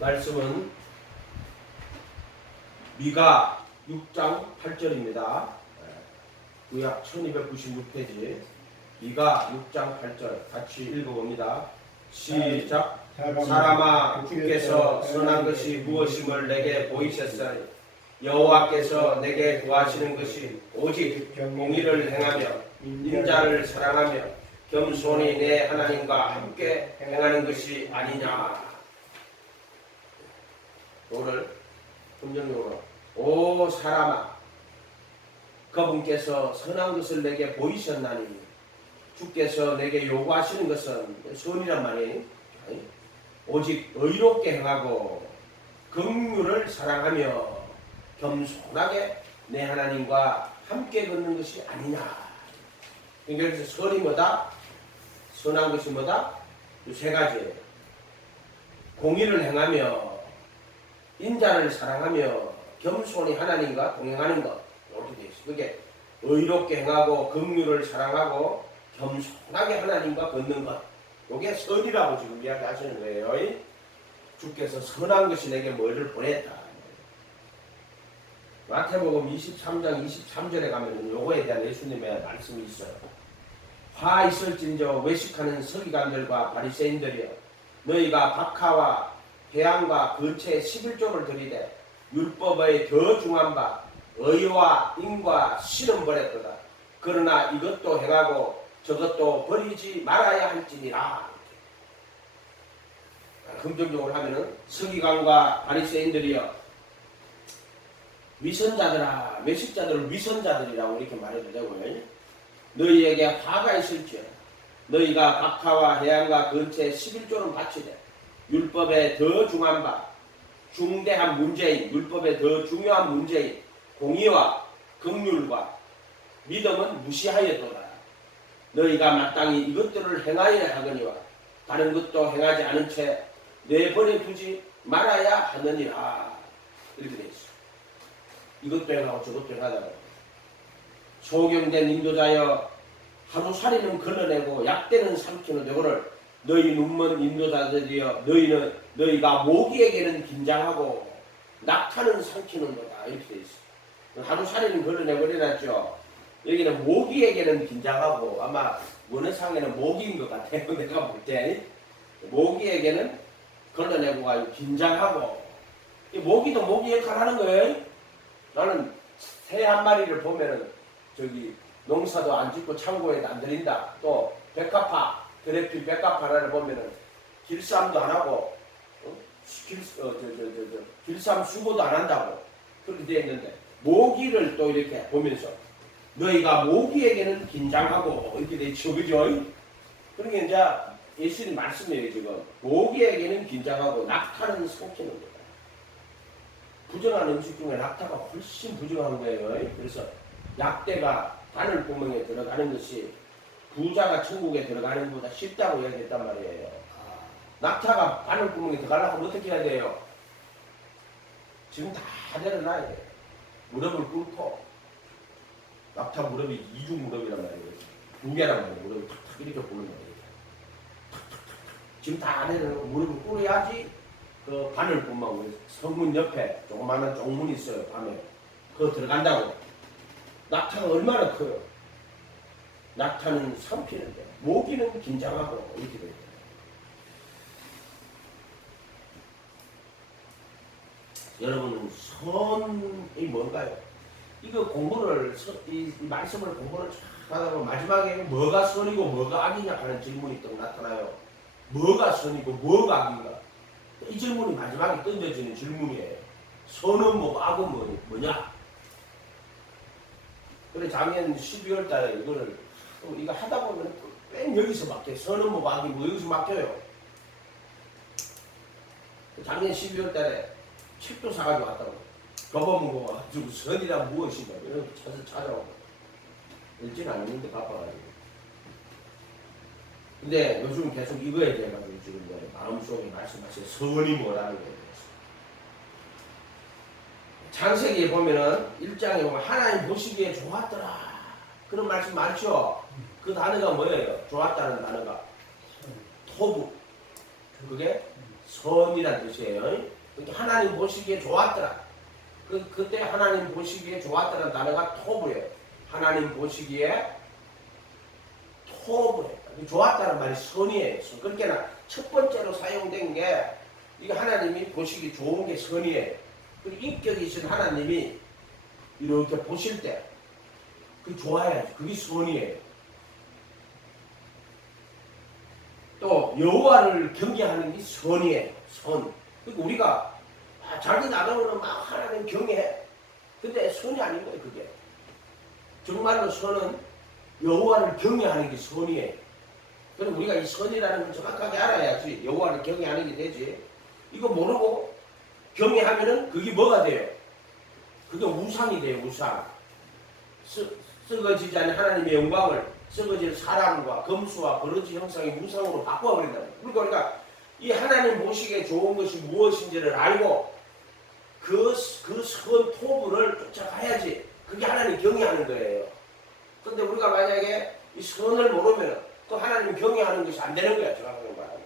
말씀은 미가 6장 8절입니다. 구약 1296페이지 미가 6장 8절 같이 읽어봅니다. 시작. 사람아, 주께서 선한 것이 무엇임을 내게 보이셨으니 여호와께서 내게 구하시는 것이 오직 공의를 행하며 인자를 사랑하며 겸손히 내 하나님과 함께 행하는 것이 아니냐. 오늘 금정용어로 오 사람아, 그분께서 선한 것을 내게 보이셨나니 주께서 내게 요구하시는 것은 선이란 말이에요. 오직 의롭게 행하고 긍휼을 사랑하며 겸손하게 내 하나님과 함께 걷는 것이 아니냐. 그래서 선이 뭐다? 선한 것이 뭐다? 이 세 가지예요. 공의를 행하며 인자를 사랑하며 겸손히 하나님과 동행하는 것. 이렇게 되어 있어요. 그게 의롭게 행하고 긍휼을 사랑하고 겸손하게 하나님과 걷는 것. 이게 선이라고 지금 이야기하시는 거예요. 주께서 선한 것이 내게 뭐를 보냈다. 마태복음 23장 23절에 가면 요거에 대한 예수님의 말씀이 있어요. 화 있을진저 외식하는 서기관들과 바리새인들이여, 너희가 박하와 회양과 근처에 11조를 들이되 율법의 더 중한 바 의와 인과 신은 버렸도다. 그러나 이것도 행하고 저것도 버리지 말아야 할지니라. 긍정적으로 하면은 서기관과 바리새인들이여, 위선자들아, 외식자들을 위선자들이라고 이렇게 말해도 되고요. 너희에게 화가 있을지어다. 너희가 박하와 해양과 근처에 11조는 바치되 율법에 더 중한 바 중대한 문제인, 율법에 더 중요한 문제인 공의와 긍휼과 믿음은 무시하였도다. 너희가 마땅히 이것들을 행하여야 하거니와 다른 것도 행하지 않은 채 내버려 두지 말아야 하느니라. 이렇게 되어 있어. 이것도 행하고 저것도 행하다가 소경된 인도자여, 하루살이는 걸러내고 약대는 삼키는 요거를 너희 눈먼 인도자들이여, 너희가 모기에게는 긴장하고 낙타는 삼키는 거다. 이렇게 되어 있어. 하루살이는 걸러내버려놨죠. 여기는 모기에게는 긴장하고, 아마 원어상에는 모기인 것 같아요. 내가 볼 때 모기에게는 걸러내고 긴장하고. 모기도 모기 역할 하는 거예요. 나는 새 한 마리를 보면은 저기 농사도 안 짓고 창고에도 안 들인다. 또 백합화, 드레필 백합화를 보면은 길쌈도 안 하고 길쌈 수고도 안 한다고 그렇게 되어 있는데, 모기를 또 이렇게 보면서 너희가 모기에게는 긴장하고 이렇게 되어 있죠. 그죠? 그러니까 이제 예수님 말씀이에요. 지금 모기에게는 긴장하고 낙타는 삼키는 거다. 부정한 음식 중에 낙타가 훨씬 부정한 거예요. 그래서 약대가 바늘구멍에 들어가는 것이 부자가 천국에 들어가는 것보다 쉽다고 얘기했단 말이에요. 낙타가 바늘구멍에 들어가려고 하면 어떻게 해야 돼요? 지금 다 내려놔야 돼요. 무릎을 꿇고, 낙타 무릎이 이중 무릎이란 말이에요. 두 개란 말이에요. 무릎을 탁탁 이렇게 꿇는 거예요. 지금 다 내려놓고 무릎을 꿇어야지 그 바늘구멍, 성문 옆에 조그마한 종문이 있어요. 밤에 그거 들어간다고. 낙타가 얼마나 커요. 낙타는 삼키는데 모기는 긴장하고 이렇게 돼요. 여러분은 선이 뭔가요? 이거 공부를, 이 말씀을 공부를 쫙 하다 보면 마지막에 뭐가 선이고 뭐가 악이냐 하는 질문이 또 나타나요. 뭐가 선이고 뭐가 악인가? 이 질문이 마지막에 던져지는 질문이에요. 선은 뭐고 악은 뭐냐? 그래 작년 12월 달에 이거 하다 보면 맨 여기서 막혀요. 선은 뭐고 악이 뭐 여기서 막혀요. 작년 12월 달에 책도 사가지고 왔다고. 교보문고 와가지고 선이란 무엇인가 이런 거 찾아오고. 읽지는 않는데 바빠가지고. 근데 요즘 계속 이거에 대해 가지고 지금 마음속에 말씀하세요. 선이 뭐라는 거에 대해서. 창세기에 보면은 1장에 보면 하나님 보시기에 좋았더라. 그런 말씀 많죠. 그 단어가 뭐예요? 좋았다는 단어가 토부. 그게 선이란 뜻이에요. 그러니까 하나님 보시기에 좋았더라. 그때 하나님 보시기에 좋았다는 단어가 토부예요. 하나님 보시기에 토부예요. 좋았다는 말이 선이에요. 그러니까 첫 번째로 사용된 게 이게 하나님이 보시기 좋은 게 선이에요. 그리고 인격이신 하나님이 이렇게 보실 때 그 좋아야지. 그게 선이에요. 또 여호와를 경외하는 게 선이에요. 선. 그러니까 우리가 자기 나가면 막 하나님 경외해. 근데 선이 아닌 거예요. 그게. 정말로 선은 여호와를 경외하는 게 선이에요. 그럼 우리가 이 선이라는 걸 정확하게 알아야지 여호와를 경외하는 게 되지. 이거 모르고 경외하면은 그게 뭐가 돼요? 그게 우상이 돼요. 우상. 썩어지지 않은 하나님의 영광을 썩어질 사람과 검수와 버러지 형상의 우상으로 바꿔버린다. 그러니까 우리가 이 하나님 보시기에 좋은 것이 무엇인지를 알고 그 선 토부를 쫓아가야지. 그게 하나님 경외하는 거예요. 근데 우리가 만약에 이 선을 모르면 또 하나님 경외하는 것이 안 되는 거야. 정확하게 말하면.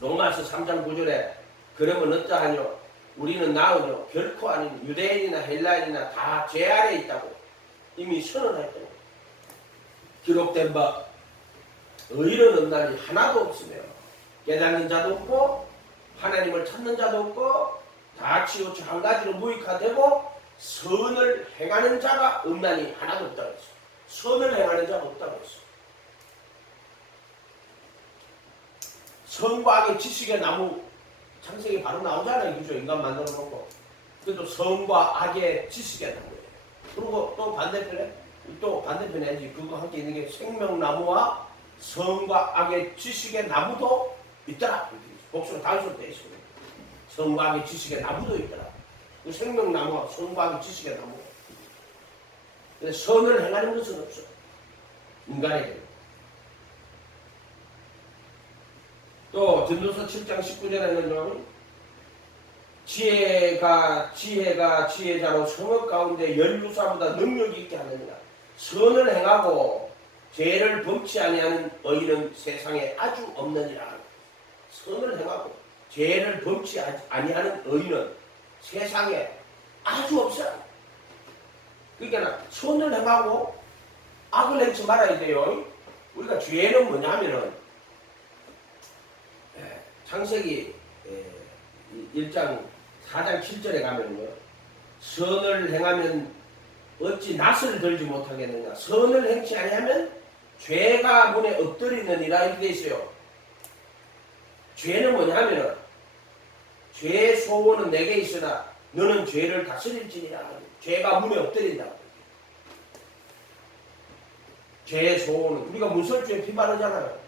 로마서 3장 9절에 그러면 어떠하뇨? 우리는 나으뇨? 결코 아닌 유대인이나 헬라인이나 다 죄 아래에 있다고 이미 선언했더니 기록된 바 의인은 없나니 하나도 없으며 깨닫는 자도 없고 하나님을 찾는 자도 없고 다 치우쳐 한 가지로 무익화되고 선을 행하는 자가 없나니 하나도 없다고 했어. 선을 행하는 자가 없다고 했어. 선과 악의 지식의 나무 창세기 바로 나오잖아요. 그죠? 인간 만들어 놓고. 그래도 선과 악의 지식의 나무예요. 그리고 또 반대편에 그거 함께 있는 게 생명나무와 선과 악의 지식의 나무도 있더라. 복수가 단수로 되어 있습니다. 선과 악의 지식의 나무도 있더라. 그 생명나무와 선과 악의 지식의 나무. 근데 선을 행하는 것은 없어. 인간에게. 또 전도서 7장 19절에는요. 지혜가 지혜자로 성읍 가운데 연루사보다 능력이 있게 하느니라. 선을 행하고 죄를 범치 아니하는 의인은 세상에 아주 없느니라. 선을 행하고 죄를 범치 아니하는 의인은 세상에 아주 없어요. 그러니까 선을 행하고 악을 행치 말아야 돼요. 우리가 죄는 뭐냐면은 창세기 1장 4장 7절에 가면요. 선을 행하면 어찌 낯을 들지 못하겠느냐. 선을 행치 아니하면 죄가 문에 엎드리느니라 이렇게 되어 있어요. 죄는 뭐냐면은 죄의 소원은 내게 있으나 너는 죄를 다스릴지니라. 죄가 문에 엎드린다. 죄의 소원은 우리가 문설주에 피 바르잖아요.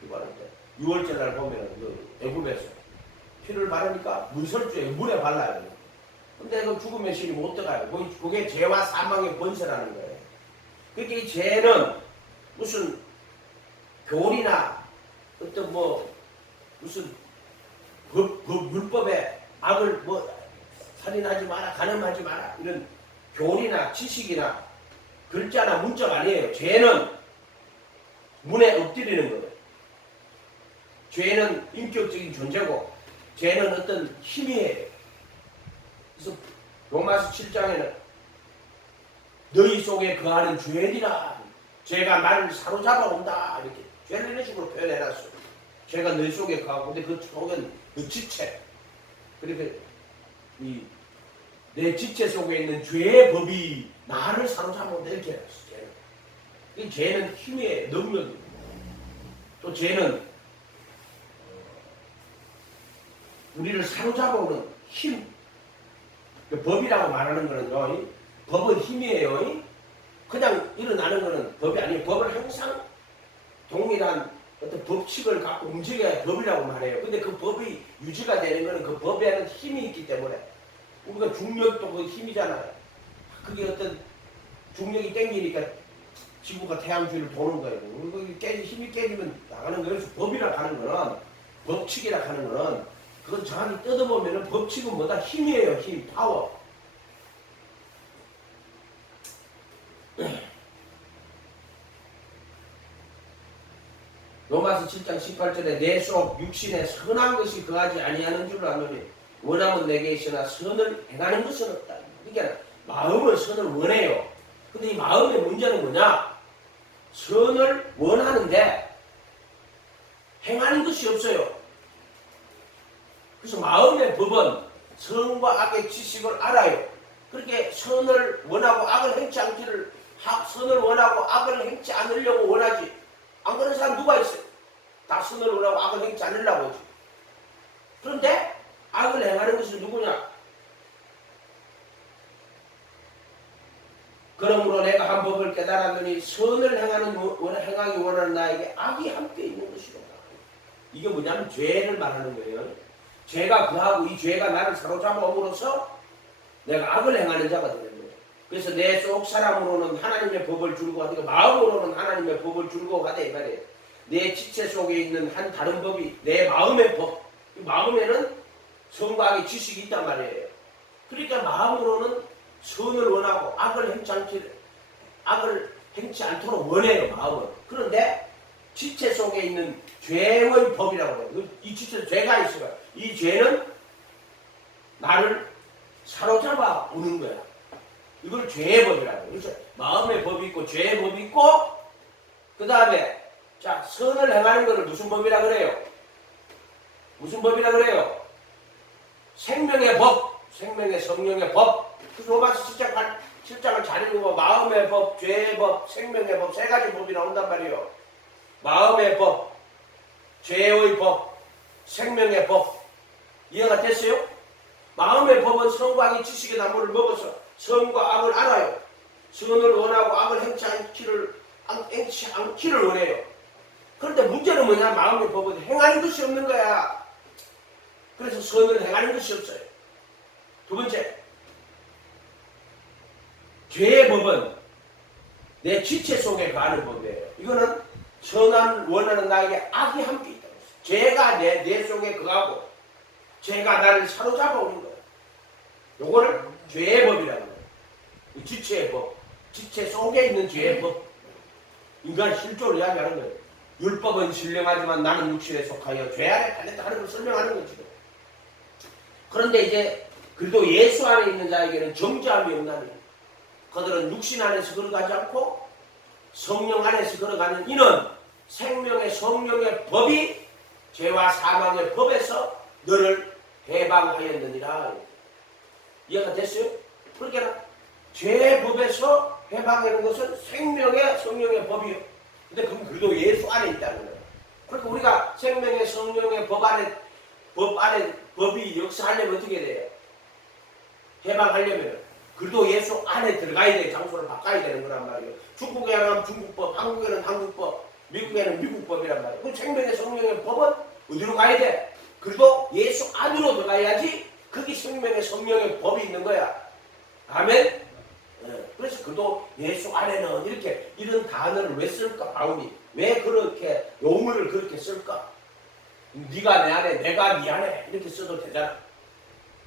피 바를 때 6월절 날 보면은 애굽에서 피를 바르니까 문설주에 물에 발라요. 근데 그 죽음의 신이 못 들어가요. 그게 죄와 사망의 권세라는 거예요. 그러니까 이 죄는 무슨 교리나 어떤 무슨 율법에 악을 살인하지 마라, 간음하지 마라 이런 교리나 지식이나 글자나 문자가 아니에요. 죄는 문에 엎드리는 거예요. 죄는 인격적인 존재고 죄는 어떤 힘이에요. 그래서 로마서 7장에는 너희 속에 거하는 죄니라. 죄가 나를 사로잡아 온다. 이렇게 죄를 이런 식으로 표현해놨어요. 죄가 너희 속에 거하고 근데 그 속은 그 지체. 그러니까 내 지체 속에 있는 죄의 법이 나를 사로잡아 온다. 이렇게 해놨어요. 죄는. 죄는 힘의 능력이고 또 죄는 우리를 사로잡아오는 힘. 법이라고 말하는 거는요. 법은 힘이에요. 그냥 일어나는 거는 법이 아니에요. 법은 항상 동일한 어떤 법칙을 갖고 움직여야 법이라고 말해요. 근데 그 법이 유지가 되는 거는 그 법에는 힘이 있기 때문에 우리가 중력도 그 힘이잖아요. 그게 어떤 중력이 땡기니까 지구가 태양 주위를 도는 거예요. 힘이 깨지면 나가는 거예요. 그래서 법이라 하는 거는 법칙이라 하는 거는 그건 정확히 뜯어보면 법칙은 뭐다? 힘이에요. 힘, 파워. 로마서 7장 18절에 내 속 육신에 선한 것이 거하지 아니하는 줄로 아노니 원함은 내게 있으나 선을 행하는 것은 없다. 그러니까 마음은 선을 원해요. 근데 이 마음의 문제는 뭐냐? 선을 원하는데 행하는 것이 없어요. 그래서 마음의 법은 선과 악의 지식을 알아요. 그렇게 선을 원하고 악을 행치 않기를, 선을 원하고 악을 행치 않으려고 원하지. 안 그런 사람 누가 있어요? 다 선을 원하고 악을 행치 않으려고 하지. 그런데 악을 행하는 것은 누구냐? 그러므로 내가 한 법을 깨달았더니 선을 행하기 원하는 나에게 악이 함께 있는 것이로다. 이게 뭐냐면 죄를 말하는 거예요. 죄가 그하고 이 죄가 나를 사로잡아옴으로써 내가 악을 행하는 자가 되는 거예요. 그래서 내 속 사람으로는 하나님의 법을 줄고 하되 마음으로는 하나님의 법을 줄고 하되 이 말이에요. 내 지체 속에 있는 한 다른 법이 내 마음의 법. 마음에는 선과 악의 지식이 있단 말이에요. 그러니까 마음으로는 선을 원하고 악을 행치 않도록 원해요. 마음은. 그런데 지체 속에 있는 죄의 법이라고 해요. 이 지체 죄가 있어요. 이 죄는 나를 사로잡아 오는 거야. 이걸 죄의 법이라고 해요. 그래서 마음의 법이 있고 죄의 법이 있고 그 다음에 자 선을 행하는 것을 무슨 법이라 그래요? 무슨 법이라 그래요? 생명의 법, 생명의 성령의 법. 그래서 로마서 7장을 잘 읽으면 마음의 법, 죄의 법, 생명의 법 세 가지 법이 나온단 말이에요. 마음의 법, 죄의 법, 생명의 법. 이해가 됐어요? 마음의 법은 선과 악의 지식의 나무를 먹어서 선과 악을 알아요. 선을 원하고 악을 행치 않기를 원해요. 그런데 문제는 뭐냐? 마음의 법은 행하는 것이 없는 거야. 그래서 선을 행하는 것이 없어요. 두 번째, 죄의 법은 내 지체 속에 가는 법이에요. 이거는 선을 원하는 나에게 악이 함께 있다고 했어요. 죄가 내 속에 거하고 죄가 나를 사로잡아 오는 거예요. 요거를 죄의 법이라고 해요. 지체의 법. 지체 속에 있는 죄의 법. 인간 실존을 이야기하는 거예요. 율법은 신령하지만 나는 육신에 속하여 죄 안에 달렸다 하는 걸 설명하는 거지. 그런데 이제 그래도 예수 안에 있는 자에게는 정죄함이 없나니 그들은 육신 안에서 걸어가지 않고 성령 안에서 걸어가는 이는 생명의 성령의 법이 죄와 사망의 법에서 너를 해방하였느니라. 이해가 됐어요? 그러니까 죄의 법에서 해방하는 것은 생명의 성령의 법이에요. 근데 그건 그래도 예수 안에 있다는 거예요. 그러니까 우리가 생명의 성령의 법이 역사하려면 어떻게 돼요? 해방하려면 그래도 예수 안에 들어가야 돼. 장소를 바꿔야 되는 거란 말이에요. 중국에는 중국법, 한국에는 한국법, 미국에는 미국법이란 말이에요. 그 생명의 성령의 법은 어디로 가야 돼? 그래도 예수 안으로 들어가야지 거기 생명의 성령의 법이 있는 거야. 아멘? 그래서 그도 예수 안에는 이렇게 이런 단어를 왜 쓸까? 바울이 왜 그렇게 용어를 그렇게 쓸까? 네가 내 안에 내가 네 안에 이렇게 써도 되잖아.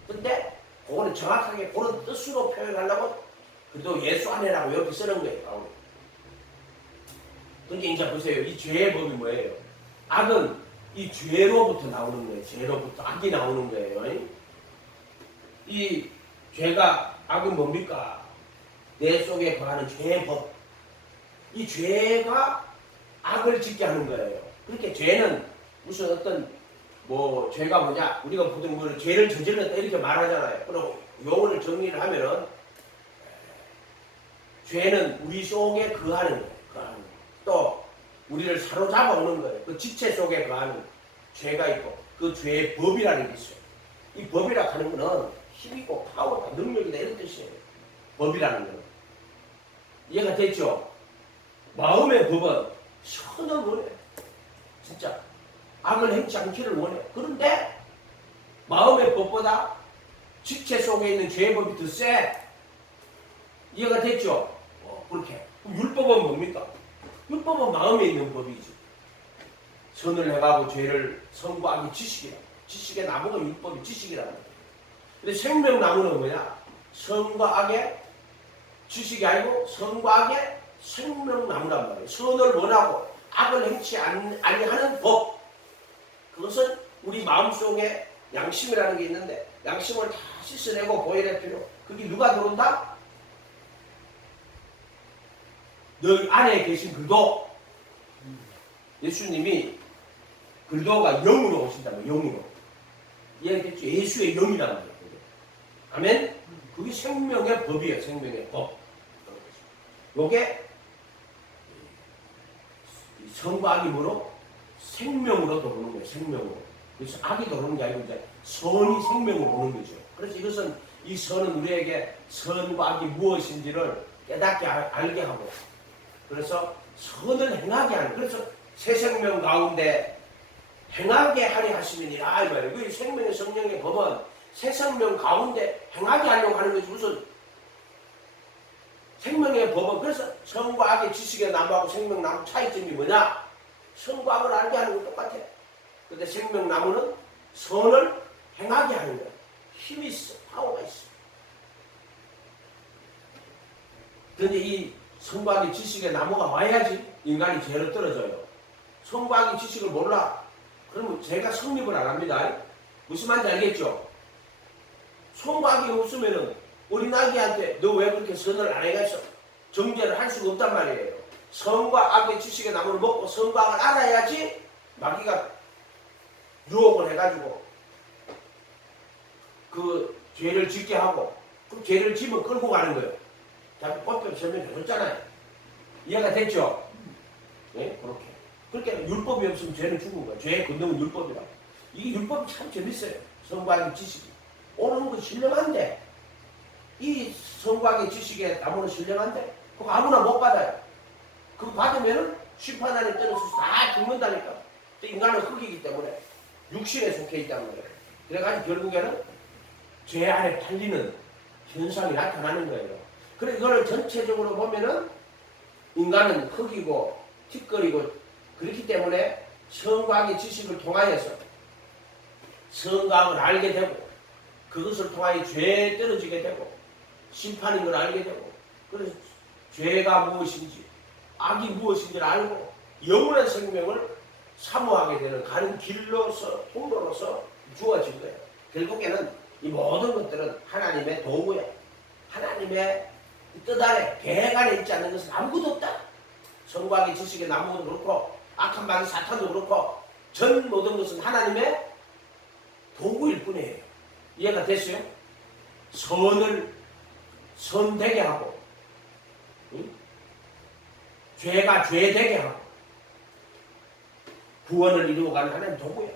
근데 그거는 정확하게 그런 뜻으로 표현하려고 그래도 예수 안에라고 이렇게 쓰는 거예요. 바울이. 그러니까 이제 보세요. 이 죄의 법이 뭐예요? 악은 이 죄로부터 나오는 거예요. 죄로부터 악이 나오는 거예요. 이 죄가 악은 뭡니까? 내 속에 거하는 죄의 법. 이 죄가 악을 짓게 하는 거예요. 그렇게 죄는 무슨 어떤 죄가 뭐냐? 우리가 보통 죄를 저질렀다 이렇게 말하잖아요. 그럼 용어를 정리를 하면은 죄는 우리 속에 거하는 거예요. 또 우리를 사로잡아 오는 거예요. 그 지체 속에 거하는 죄가 있고 그 죄의 법이라는 게 있어요. 이 법이라 하는 거는 힘이고 파워다 능력이다 이런 뜻이에요. 법이라는 거는. 이해가 됐죠? 마음의 법은 선을 원해. 진짜 악을 행치 않기를 원해. 그런데 마음의 법보다 지체 속에 있는 죄의 법이 더 세. 이해가 됐죠? 그렇게. 그럼 율법은 뭡니까? 율법은 마음에 있는 법이지. 선을 행하고 죄를 선과 악의 지식이라. 지식의 나무가 율법이 지식이라는 거야. 근데 생명나무는 뭐냐? 선과 악의 지식이 아니고 선과 악의 생명나무란 말이에요. 선을 원하고 악을 행치 아니하는 법. 그것은 우리 마음속에 양심이라는 게 있는데 양심을 다 씻어내고 보혈의 피로. 그게 누가 들어온다? 너희 안에 계신 그도. 예수님이 그도가 영으로 오신다면 영으로. 이해했죠? 예수의 영이라는 거예요. 아멘? 그게 생명의 법이에요. 생명의 법. 요게 선과 악이 뭐로? 생명으로 들어오는 거예요. 생명으로. 그래서 악이 들어오는 게 아니고 이제 선이 생명으로 오는 거죠. 그래서 이것은 이 선은 우리에게 선과 악이 무엇인지를 깨닫게 알게 하고 그래서 선을 행하게 하는 그래서 새 생명 가운데 행하게 하려 하시느니라 이 말이에요. 그 생명의 성령의 법은 새 생명 가운데 행하게 하려고 하는 것이 무슨 생명의 법은 그래서 선과 악의 지식의 나무하고 생명나무 차이점이 뭐냐? 선과 악을 알게 하는 건 똑같아. 근데 생명나무는 선을 행하게 하는 거야. 힘이 있어. 파워가 있어. 근데 이 선과 악의 지식의 나무가 와야지 인간이 죄로 떨어져요. 선과 악의 지식을 몰라. 그러면 죄가 성립을 안 합니다. 무슨 말인지 알겠죠? 선과 악이 없으면은 어린아기한테 너 왜 그렇게 선을 안 해갔어? 정죄를 할 수가 없단 말이에요. 선과 악의 지식의 나무를 먹고 선과 악을 알아야지 마귀가 유혹을 해가지고 그 죄를 짓게 하고 그 죄를 지면 끌고 가는 거예요. 자, 법적 설명해 줬잖아요. 이해가 됐죠? 네? 그렇게. 그렇게 율법이 없으면 죄는 죽은 거예요. 죄의 근원은 율법이라고. 이 율법이 참 재밌어요. 선과 악의 지식이. 오는 거 신령한데 이 선과 악의 지식에 나무는 신령한데 그거 아무나 못 받아요. 그거 받으면은 심판하는 떨어져서 다 죽는다니까. 인간은 흙이기 때문에 육신에 속해 있다는 거예요. 그래가지고 결국에는 죄 안에 팔리는 현상이 나타나는 거예요. 그래 이거를 전체적으로 보면은 인간은 흙이고 틱거리고 그렇기 때문에 선과 악의 지식을 통하여서 선과 악을 알게 되고 그것을 통하여 죄에 떨어지게 되고 심판인 걸 알게 되고 그래서 죄가 무엇인지 악이 무엇인지를 알고 영원한 생명을 사모하게 되는 가는 길로서 통로로서 주어진 거예요. 결국에는 이 모든 것들은 하나님의 도구예요. 하나님의 뜻 아래 계획 안에 있지 않는 것은 아무것도 없다. 선과 악의 지식의 나무도 그렇고 악한 마귀 사탄도 그렇고 전 모든 것은 하나님의 도구일 뿐이에요. 이해가 됐어요? 선을 선되게 하고 응? 죄가 죄되게 하고 구원을 이루어가는 하나님 도구예요.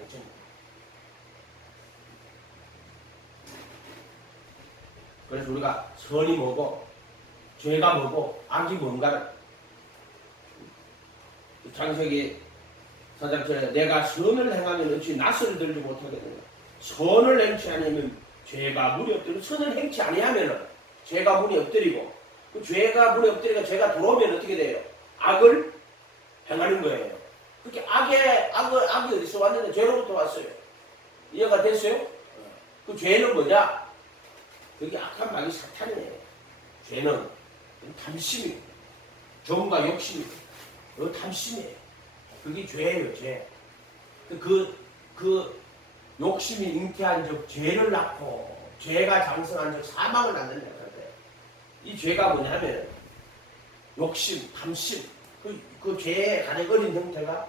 그래서 우리가 선이 뭐고 죄가 뭐고 악이 뭔가를 창세기 4장처럼 내가 선을 행하면 어찌 낯을 들지 못하겠느냐. 선을 행치 아니하면 죄가 문이 엎드리고 선을 행치 아니하면 죄가 문이 엎드리고 그 죄가 문이 엎드리고 죄가 들어오면 어떻게 돼요? 악을 행하는 거예요. 그렇게 악이 어디서 왔는데 죄로부터 왔어요. 이해가 됐어요? 그 죄는 뭐냐? 여기 악한 마귀 사탄이에요. 죄는 탐심이에요. 정과 욕심이에요. 탐심이에요. 그게 죄예요, 죄. 그 욕심이 잉태한 적 죄를 낳고 죄가 장성한 적 사망을 낳는다. 이 죄가 뭐냐면 욕심, 탐심. 그 죄의 가장 어린 형태가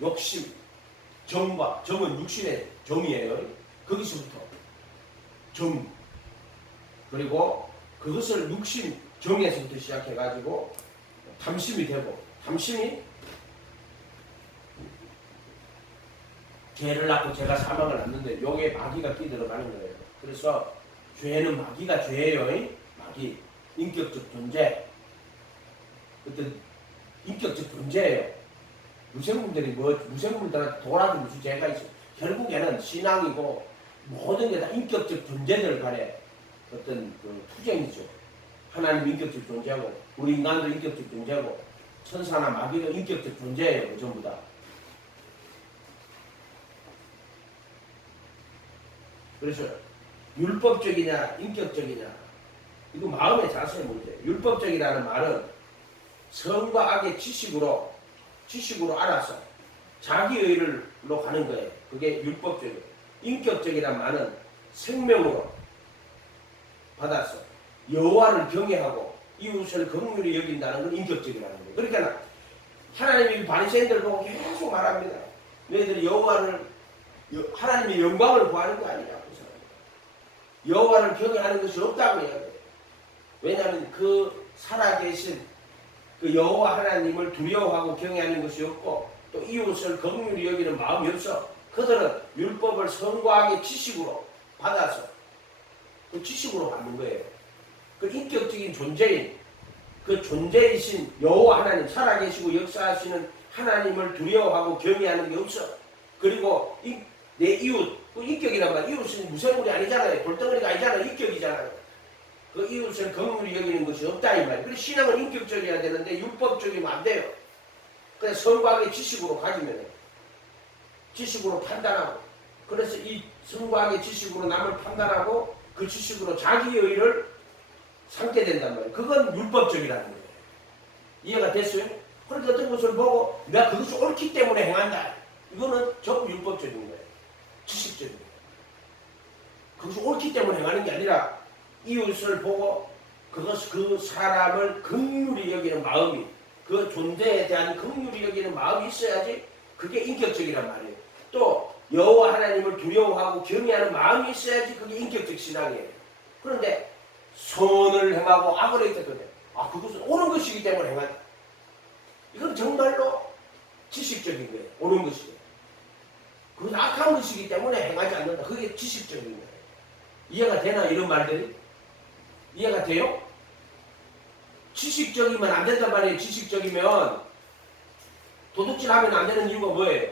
욕심, 정과 정은 육신의 정이에요. 거기서부터 정. 그리고 그것을 육신 정에서부터 시작해가지고 탐심이 되고 탐심이 죄를 낳고 죄가 사망을 낳는데 여기에 마귀가 끼들어가는 거예요. 그래서 죄는 마귀가 죄예요. 마귀 인격적 존재 어떤 인격적 존재예요. 무생물들이 무생물들한테 돌아도 무슨 죄가 있어. 결국에는 신앙이고 모든 게 다 인격적 존재들 간에 어떤 그 투쟁이죠. 하나님 인격적 존재하고 우리 인간도 인격적 존재하고 천사나 마귀도 인격적 존재예요. 전부 다. 그래서 율법적이냐 인격적이냐 이거 마음의 자세의 문제예요. 율법적이라는 말은 선과 악의 지식으로 지식으로 알아서 자기 의를로 가는 거예요. 그게 율법적이에요. 인격적이란 말은 생명으로 받아서 여호와를 경외하고 이웃을 긍휼히 여긴다는 건 인격적이라는 거예요. 그러니까 하나님이 바리새인들 보고 계속 말합니다. 너희들이 여호와를 하나님의 영광을 구하는 거 아니냐고. 여호와를 경외하는 것이 없다고 해야 돼요. 왜냐하면 그 살아계신 그 여호와 하나님을 두려워하고 경외하는 것이 없고 또 이웃을 긍휼히 여기는 마음이 없어. 그들은 율법을 성과하게 지식으로 받아서 그 지식으로 받는 거예요. 그 인격적인 존재인 그 존재이신 여호와 하나님, 살아계시고 역사하시는 하나님을 두려워하고 경외하는 게 없어. 그리고 내 이웃, 그 인격이란 말, 이웃은 무생물이 아니잖아요. 돌덩어리가 아니잖아요. 인격이잖아요. 그 이웃을 긍휼히 여기는 것이 없다 이 말이에요. 그래서 신앙은 인격적이어야 되는데 율법적이면 안 돼요. 그래서 성과학의 지식으로 가지면 지식으로 판단하고, 그래서 이 성과학의 지식으로 남을 판단하고 그 지식으로 자기의 의를 삼게 된단 말이에요. 그건 율법적이라는 거예요. 이해가 됐어요? 그런데 어떤 것을 보고 내가 그것이 옳기 때문에 행한다. 이거는 전부 율법적인 거예요. 지식적인 거예요. 그것이 옳기 때문에 행하는 게 아니라 이웃을 보고 그 사람을 긍휼히 여기는 마음이, 그 존재에 대한 긍휼히 여기는 마음이 있어야지 그게 인격적이란 말이에요. 또 여호와 하나님을 두려워하고 경외하는 마음이 있어야지 그게 인격적 신앙이에요. 그런데 선을 행하고 악을 했거든요. 그것은 옳은 것이기 때문에 행한다. 이건 정말로 지식적인 거예요. 옳은 것이에요. 그건 악한 것이기 때문에 행하지 않는다. 그게 지식적인 거예요. 이해가 되나 이런 말들이? 이해가 돼요? 지식적이면 안 된단 말이에요. 지식적이면 도둑질하면 안 되는 이유가 뭐예요?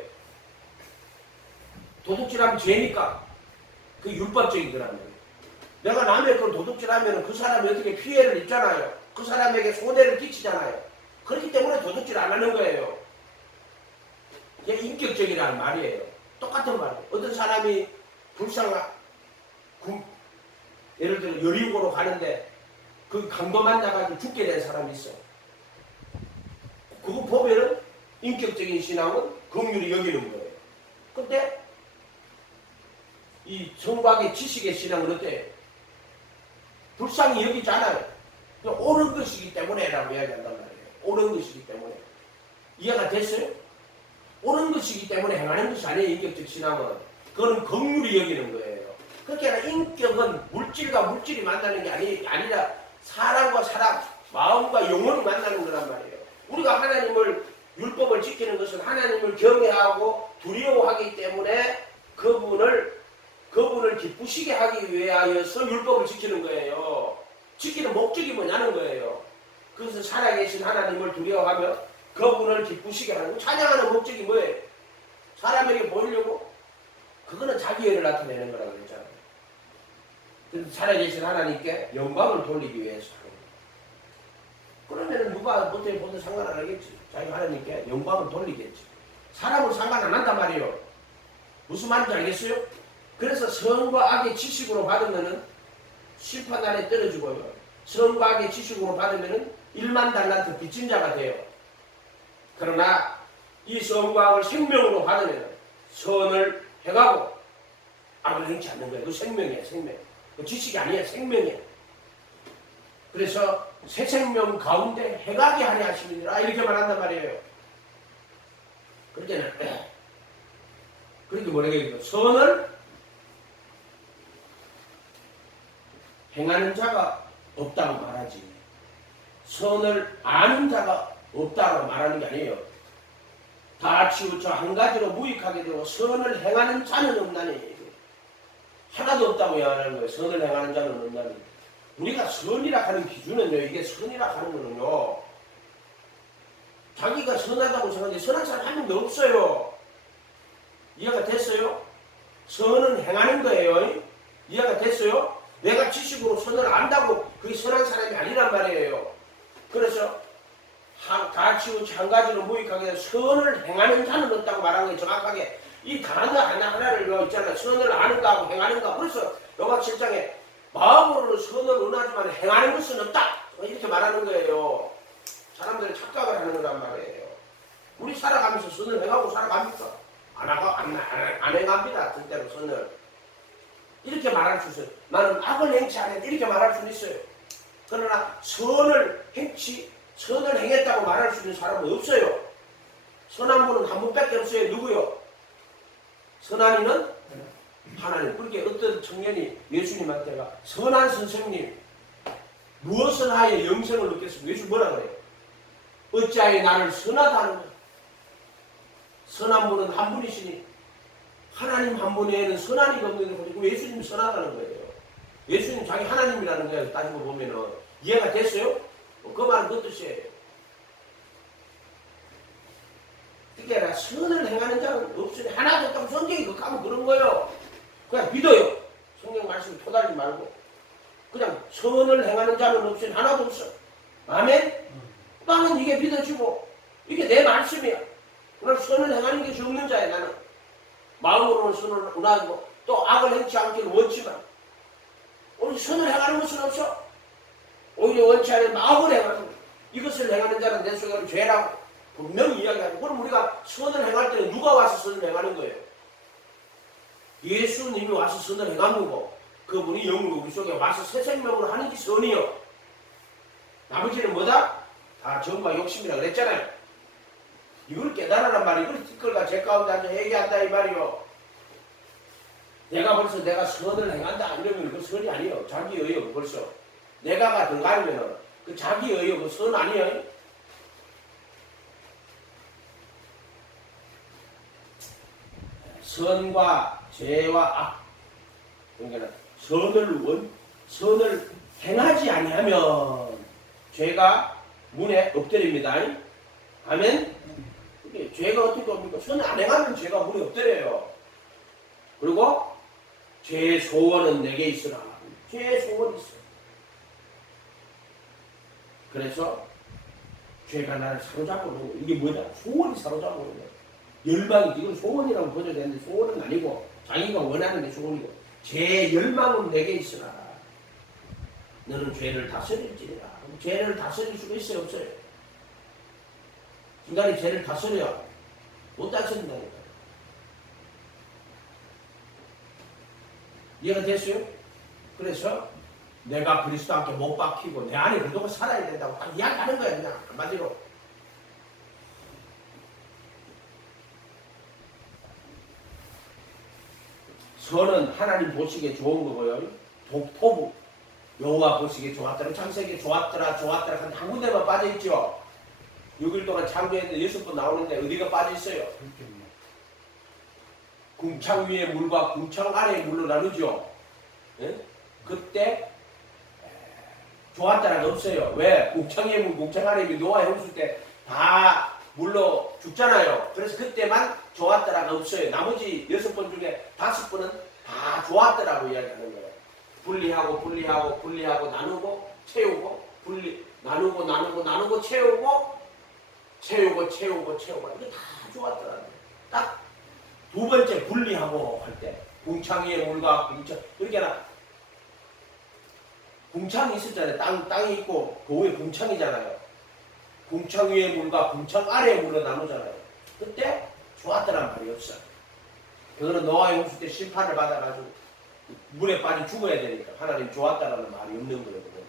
도둑질하면 죄니까. 그게 율법적인 거란 말이에요. 내가 남의 걸 도둑질하면 그 사람이 어떻게 피해를 입잖아요. 그 사람에게 손해를 끼치잖아요. 그렇기 때문에 도둑질 안 하는 거예요. 이게 인격적이라는 말이에요. 똑같은 말이에요. 어떤 사람이 예를 들어 여리고로 가는데 그 강도 만나가지고 죽게 된 사람이 있어. 그거 보면은 인격적인 신앙은 긍휼히 여기는 거예요. 근데 이 성곽의 지식의 신앙은 어때요? 불쌍히 여기지 않아요. 옳은 것이기 때문에 라고 이야기한단 말이에요. 옳은 것이기 때문에. 이해가 됐어요? 옳은 것이기 때문에 행하는 것이 아니에요. 인격적 신앙은. 그거는 긍휼히 여기는 거예요. 그렇게 아니라 인격은 물질과 물질이 만나는 게 아니라 사람과 사람, 마음과 영혼이 만나는 거란 말이에요. 우리가 하나님을, 율법을 지키는 것은 하나님을 경외하고 두려워하기 때문에 그분을 기쁘시게 하기 위하여서 율법을 지키는 거예요. 지키는 목적이 뭐냐는 거예요. 그것은 살아계신 하나님을 두려워하며 그분을 기쁘시게 하는 거. 찬양하는 목적이 뭐예요? 사람에게 보이려고? 그거는 자기애를 나타내는 거라고 그랬잖아요. 그래서 살아계신 하나님께 영광을 돌리기 위해서 하는 거예요. 그러면 누가 못해 보든 상관 안 하겠지. 자기가 하나님께 영광을 돌리겠지. 사람은 상관 안 한단 말이에요. 무슨 말인지 알겠어요? 그래서 선과 악의 지식으로 받으면은 심판날에 떨어지고요. 선과 악의 지식으로 받으면은 1만 달란트 빚진 자가 돼요. 그러나 이 선과 악을 생명으로 받으면 선을 행하고 악을 행치 않는 거예요. 그 생명이에요. 생명. 그 지식이 아니에요. 생명이에요. 그래서 새 생명 가운데 행하게 하려 하심이니라 이렇게 말한단 말이에요. 그럴 때는 그렇게 뭐라고 해요? 선을 행하는 자가 없다고 말하지. 선을 아는 자가 없다고 말하는 게 아니에요. 다 치우쳐 한 가지로 무익하게 되고 선을 행하는 자는 없나니. 하나도 없다고 말하는 거예요. 선을 행하는 자는 없나니. 우리가 선이라 하는 기준은요. 이게 선이라 하는 거는요. 자기가 선하다고 생각하는데 선한 사람 한 명도 없어요. 이해가 됐어요? 선은 행하는 거예요. 이해가 됐어요? 내가 지식으로 선을 안다고 그게 선한 사람이 아니란 말이에요. 그래서 다 치우치 한 가지로 무익하게 해서 선을 행하는 자는 없다고 말한 거예요. 정확하게 이 단어 하나하나를 있잖아요. 선을 아는가 하고 행하는가. 그래서 요가 7장에 마음으로 선을 원하지만 행하는 것은 없다. 이렇게 말하는 거예요. 사람들이 착각을 하는 거란 말이에요. 우리 살아가면서 선을 행하고 살아갑니까? 안 행합니다. 절대로 선을. 이렇게 말할 수 있어요. 나는 악을 행치 않았다. 이렇게 말할 수 있어요. 그러나 선을 행했다고 말할 수 있는 사람은 없어요. 선한 분은 한 분밖에 없어요. 누구요? 선한이는 하나님. 그렇게 어떤 청년이 예수님한테가 선한 선생님 무엇을 하여 영생을 얻겠습니까? 예수 뭐라 그래요? 어찌하여 나를 선하다 하는 거예요. 선한 분은 한 분이시니 하나님 한 분 외에는 선한 이가 없는 거고 예수님 선하다는 거예요. 예수님 자기 하나님이라는 거예요. 따지고 보면은 이해가 됐어요? 그 말은 그 뜻이에요. 그러니까 선을 행하는 자는 없으니 하나도 없다고 성경이 그렇게 그런 거예요. 그냥 믿어요. 성경 말씀 토달지 말고 그냥 선을 행하는 자는 없으니 하나도 없어. 아멘? 나는 이게 믿어지고 이게 내 말씀이야. 그럼 선을 행하는 게 적는 자야. 나는 마음으로는 선을 원하고 또 악을 행치 않기를 원치만 오늘 선을 행하는 것은 없어. 오히려 원치 않은 악을 행하는 것. 이것을 행하는 자는 내 속에는 죄라고 분명히 이야기하고. 그럼 우리가 선을 행할 때는 누가 와서 선을 행하는 거예요? 예수님이 와서 선을 행하는 거고 그분이 영으로 우리 속에 와서 새 생명으로 하는 게 선이요. 나머지는 뭐다? 다 정과 욕심이라고 그랬잖아요. 이걸 깨달으란 말이에요. 이걸 티끌과 제 가운데 앉아 얘기한다 이 말이요. 내가 선을 행한다 이러면 그 선이 아니에요. 자기 의욕 벌써. 내가가 들어가면 그 자기 의욕 그 선 아니에요. 선과 죄와 악. 그러니까 선을 행하지 아니하면 죄가 문에 엎드립니다. 아멘? 죄가 어떻게 옵니까? 선을 안 행하면 죄가 문에 엎드려요. 그리고 죄의 소원은 내게 있으나 죄의 소원이 있어. 그래서 죄가 나를 사로잡고 있는 거예요. 이게 뭐냐? 소원이 사로잡고 있는 거예요. 열망이 이건 소원이라고 보여되는데 소원은 아니고 자기가 원하는 게 소원이고 죄의 열망은 내게 있으나 너는 죄를 다스릴지니라. 죄를 다스릴 수가 있어요? 없어요? 인간이 죄를 다스려 못 다스린다니까. 이해가 됐어요? 그래서 내가 그리스도한테 못 박히고 내 안에 그동안 살아야 된다고 딱 이야기하는 거야. 그냥 한마디로. 선은 하나님 보시기에 좋은 거고요. 독토부 여호와 보시기에 좋았더라. 창세기에 좋았더라 근데 한 군데만 빠져있죠. 6일 동안 창조했는데 6번 나오는데 어디가 빠져있어요? 궁창 위의 물과 궁창 아래의 물로 나누죠. 예? 그때 좋았다라가 없어요. 왜? 궁창 위의 물, 궁창 아래의 물 노아 형수 때 다 물로 죽잖아요. 그래서 그때만 좋았다라가 없어요. 나머지 6번 중에 5번은 다 좋았다라고 이야기하는 거예요. 분리하고 나누고 채우고 나누고 채우고 이게 다 좋았더라고요. 딱 두 번째 분리하고 할 때 궁창 위의 물과 궁창 이렇게 하나 궁창이 있었잖아요. 땅이 있고 그 위에 궁창이잖아요. 궁창 위의 물과 궁창 아래의 물로 나누잖아요. 그때 좋았더란 말이 없어. 그거는 노아 홍수 때 심판을 받아가지고 물에 빠져 죽어야 되니까 하나님 좋았다라는 말이 없는 거거든요.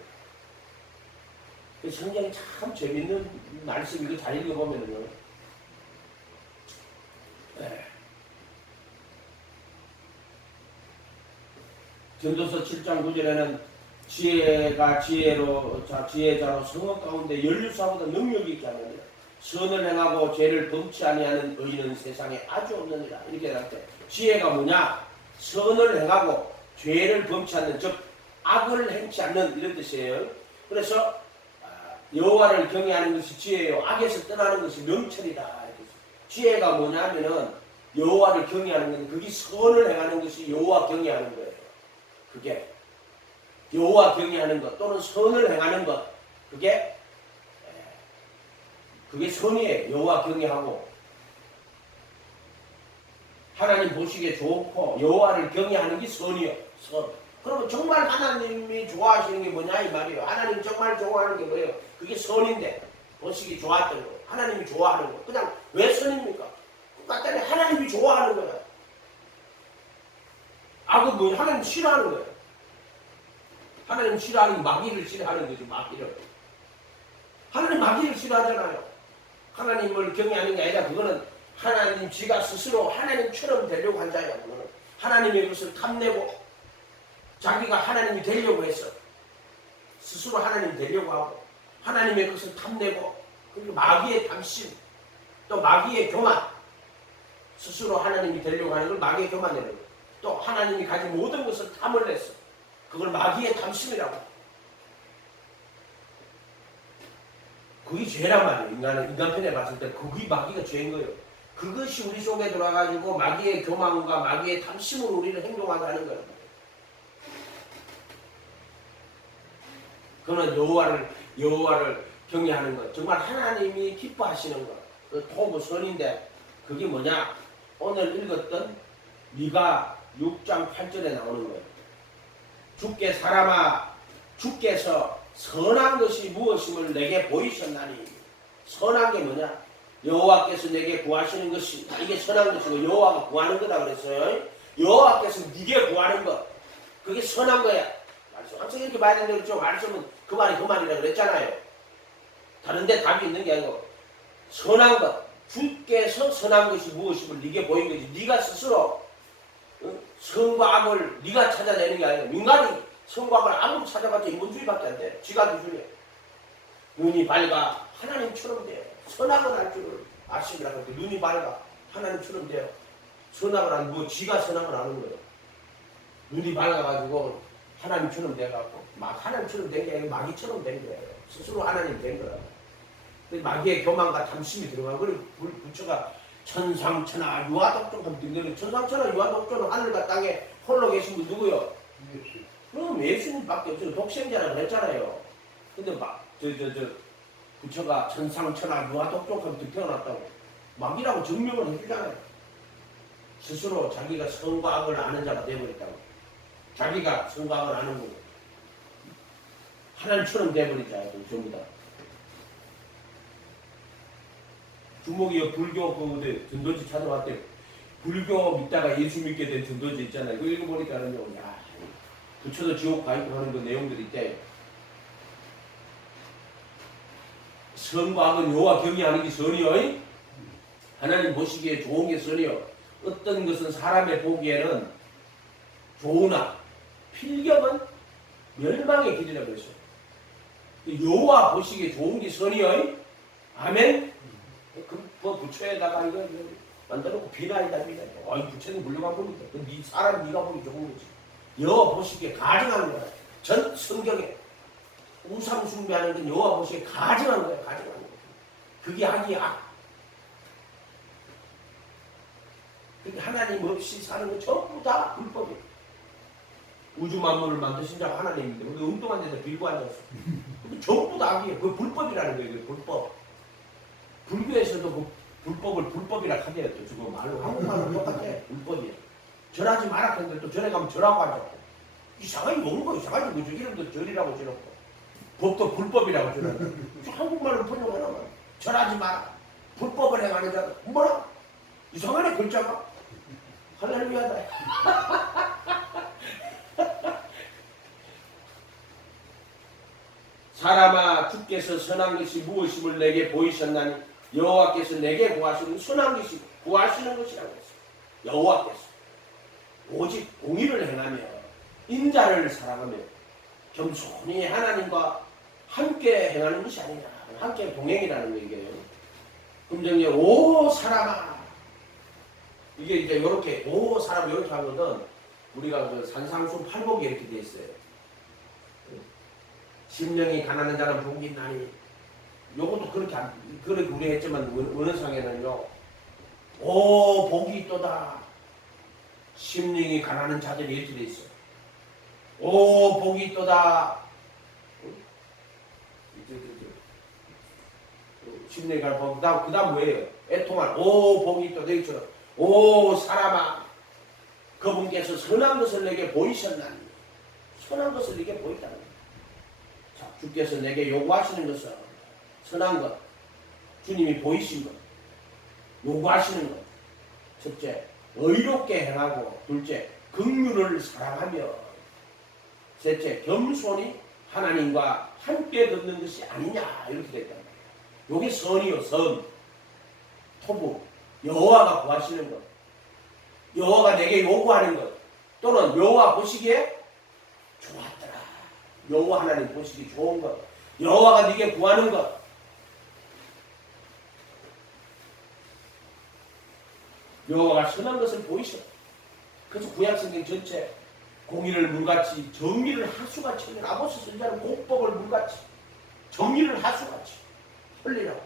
성경이 참 재밌는 말씀 이거 잘 읽어보면요. 전도서 7장 9절에는 지혜자로 성읍 가운데 연류사보다 능력이 있지 않느니라. 선을 행하고 죄를 범치 아니하는 의인은 세상에 아주 없느니라. 이렇게 할 때 지혜가 뭐냐? 선을 행하고 죄를 범치 않는, 즉 악을 행치 않는 이런 뜻이에요. 그래서 여호와를 경외하는 것이 지혜요, 악에서 떠나는 것이 명철이다. 지혜가 뭐냐면은 여호와를 경외하는 건 그게 선을 행하는 것이 여호와 경외하는 거예요. 그게 여호와 경외하는 것 또는 선을 행하는 것, 그게 선이에요. 여호와 경외하고 하나님 보시기에 좋고 여호와를 경외하는 게 선이요. 선. 그러면 정말 하나님이 좋아하시는 게 뭐냐 이 말이에요. 하나님 정말 좋아하는 게 뭐예요? 그게 선인데 보시기 좋았던 거, 하나님이 좋아하는 거. 그냥 왜 선입니까? 그러니까 하나님이 좋아하는 거야. 악은 뭐 하나님 싫어하는 거야. 하나님 싫어하는 마귀를 싫어하는 거지, 마귀를. 하나님 마귀를 싫어하잖아요. 하나님을 경외하는 게 아니라 그거는 하나님 지가 스스로 하나님처럼 되려고 한 자야. 그거는 하나님의 것을 탐내고 자기가 하나님이 되려고 해서 스스로 하나님이 되려고 하고 하나님의 것을 탐내고 그리고 마귀의 탐심 또 마귀의 교만 스스로 하나님이 되려고 하는 걸 마귀의 교만이라고 해요. 또 하나님이 가진 모든 것을 탐을 내서 그걸 마귀의 탐심이라고 해요. 그게 죄란 말이에요. 인간편에 봤을 때 그게 마귀가 죄인 거예요. 그것이 우리 속에 들어와가지고 마귀의 교만과 마귀의 탐심으로 우리를 행동하게 하는 거예요. 그거는 여호와를 경외하는 것. 정말 하나님이 기뻐하시는 것. 그 도구 선인데 그게 뭐냐? 오늘 읽었던 미가 6장 8절에 나오는 거예요. 주께 사람아 주께서 선한 것이 무엇임을 내게 보이셨나니. 선한 게 뭐냐? 여호와께서 내게 구하시는 것이 이게 선한 것이고 여호와가 구하는 거다 그랬어요. 여호와께서 네게 구하는 것 그게 선한 거야. 항상 이렇게 봐야 되는데 그렇죠. 말씀은 그 말이 그 말이라 그랬잖아요. 다른데 답이 있는 게 아니고 선한 것 주께서 선한 것이 무엇임을 네게 보인 거지. 네가 스스로 선과 악을 네가 찾아내는 게 아니고 인간이 선과 악을 아무리 찾아봤자 인본주의밖에 안 돼. 지가 기준이야. 눈이 밝아 하나님처럼 돼요. 선악을 할 줄을 아십니다. 눈이 밝아 하나님처럼 돼요. 선악을 안 뭐 지가 선악을 하는 거예요. 눈이 밝아가지고 하나님처럼 돼갖고 막 하나님처럼 된 게 아니라 마귀처럼 된 거예요. 스스로 하나님 된 거야. 마귀의 교만과 탐심이 들어가고 그리고 부처가 천상천하 유아독존 등등 천상천하 유아독존은 하늘과 땅에 홀로 계신 분 누구요? 그럼 예수님밖에 없어요. 독생자라고 그랬잖아요. 근데 막 부처가 천상천하 유아독존 태어났다고 마귀라고 증명을 해주잖아요. 스스로 자기가 선과 악을 아는 자가 되어버렸다고. 자기가 선과 악을 아는 거고 하나님처럼 되어버리자 전부 다. 주목이 불교 그 전도지 찾아왔대. 불교 믿다가 예수 믿게 된 전도지 있잖아요. 그거 읽어보니까는요, 야, 부처도 지옥 가있고 하는 그 내용들이 있대. 선과 악은 여호와 경외하는 게 선이요. 하나님 보시기에 좋은 게 선이요. 어떤 것은 사람의 보기에는 좋으나 필경은 멸망의 길이라고 했어요. 여호와 보시기에 좋은 게 선이요. 아멘. 그 부처에다가 이거 만들어놓고 비난이다. 어이 부처님 훌륭한 분이다. 그 사람 네가 보기 좋은 거지. 여호와 보시기에 가증하는 거야. 전 성경에 우상 숭배하는 건 여호와 보시기에 가증하는 거야. 가증하는 거야. 그게 악이야. 그러니까 하나님 없이 사는 건 전부 다 불법이야. 우주 만물을 만드신 자가 하나님인데 우리 엉뚱한 데서 빌고 앉았어. 전부 다 악이에요. 그 불법이라는 거예요. 그 불법. 불교에서도 그 불법을 불법이라 하대요. 또 지금 말로 한국말로 똑같아. 불법이야. 절하지 마라 했는데 또 절에 가면 절하고 앉았고. 이상하게 먹는 거 이상하게 뭐죠. 이름도 절이라고 절었고. 법도 불법이라고 절하고. 한국말로 번역하나만. 절하지 마라. 불법을 행하는 자는 뭐라? 이상하네 글자가. 할렐루야다. 사람아 주께서 선한 것이 무엇임을 내게 보이셨나니 여호와께서 내게 구하시는 선한 것이 구하시는 것이라고 했어요. 여호와께서 오직 공의를 행하며 인자를 사랑하며 겸손히 하나님과 함께 행하는 것이 아니냐. 함께 동행이라는 얘기예요. 금정에 오 사람아 이게 이제 이렇게 오 사람 이렇게 하거든. 우리가 그 산상수 팔복이 이렇게 돼 있어요. 심령이 가난한 자는 복이 있나니 요것도 그렇게 우리 했지만 원어상에는요 오 복이 있도다. 심령이 가난한 자들이 이렇게 돼 있어요. 오 복이 있도다. 심령이 가난한 복. 그 다음 뭐예요? 애통할 오 복이 있도다. 이처럼 오 사람아 그분께서 선한 것을 내게 보이셨나니 선한 것을 내게 보였다는 거예요. 자, 주께서 내게 요구하시는 것은 선한 것 주님이 보이신 것, 요구하시는 것. 첫째, 의롭게 행하고, 둘째, 긍휼을 사랑하며, 셋째, 겸손히 하나님과 함께 걷는 것이 아니냐, 이렇게 됐단 말이에요. 요게 선이요, 선. 토부, 여호와가 구하시는 것, 여호와가 내게 요구하는 것, 또는 여호와 보시기에 좋았더라. 여호와 하나님 보시기 좋은 것, 여호와가 네게 구하는 것. 여호와가 선한 것을 보이셔. 그래서 구약성경 전체 공의를 물같이 정의를 하수같이, 아모스 선지자는 공법을 물같이 정의를 하수같이 흘리라고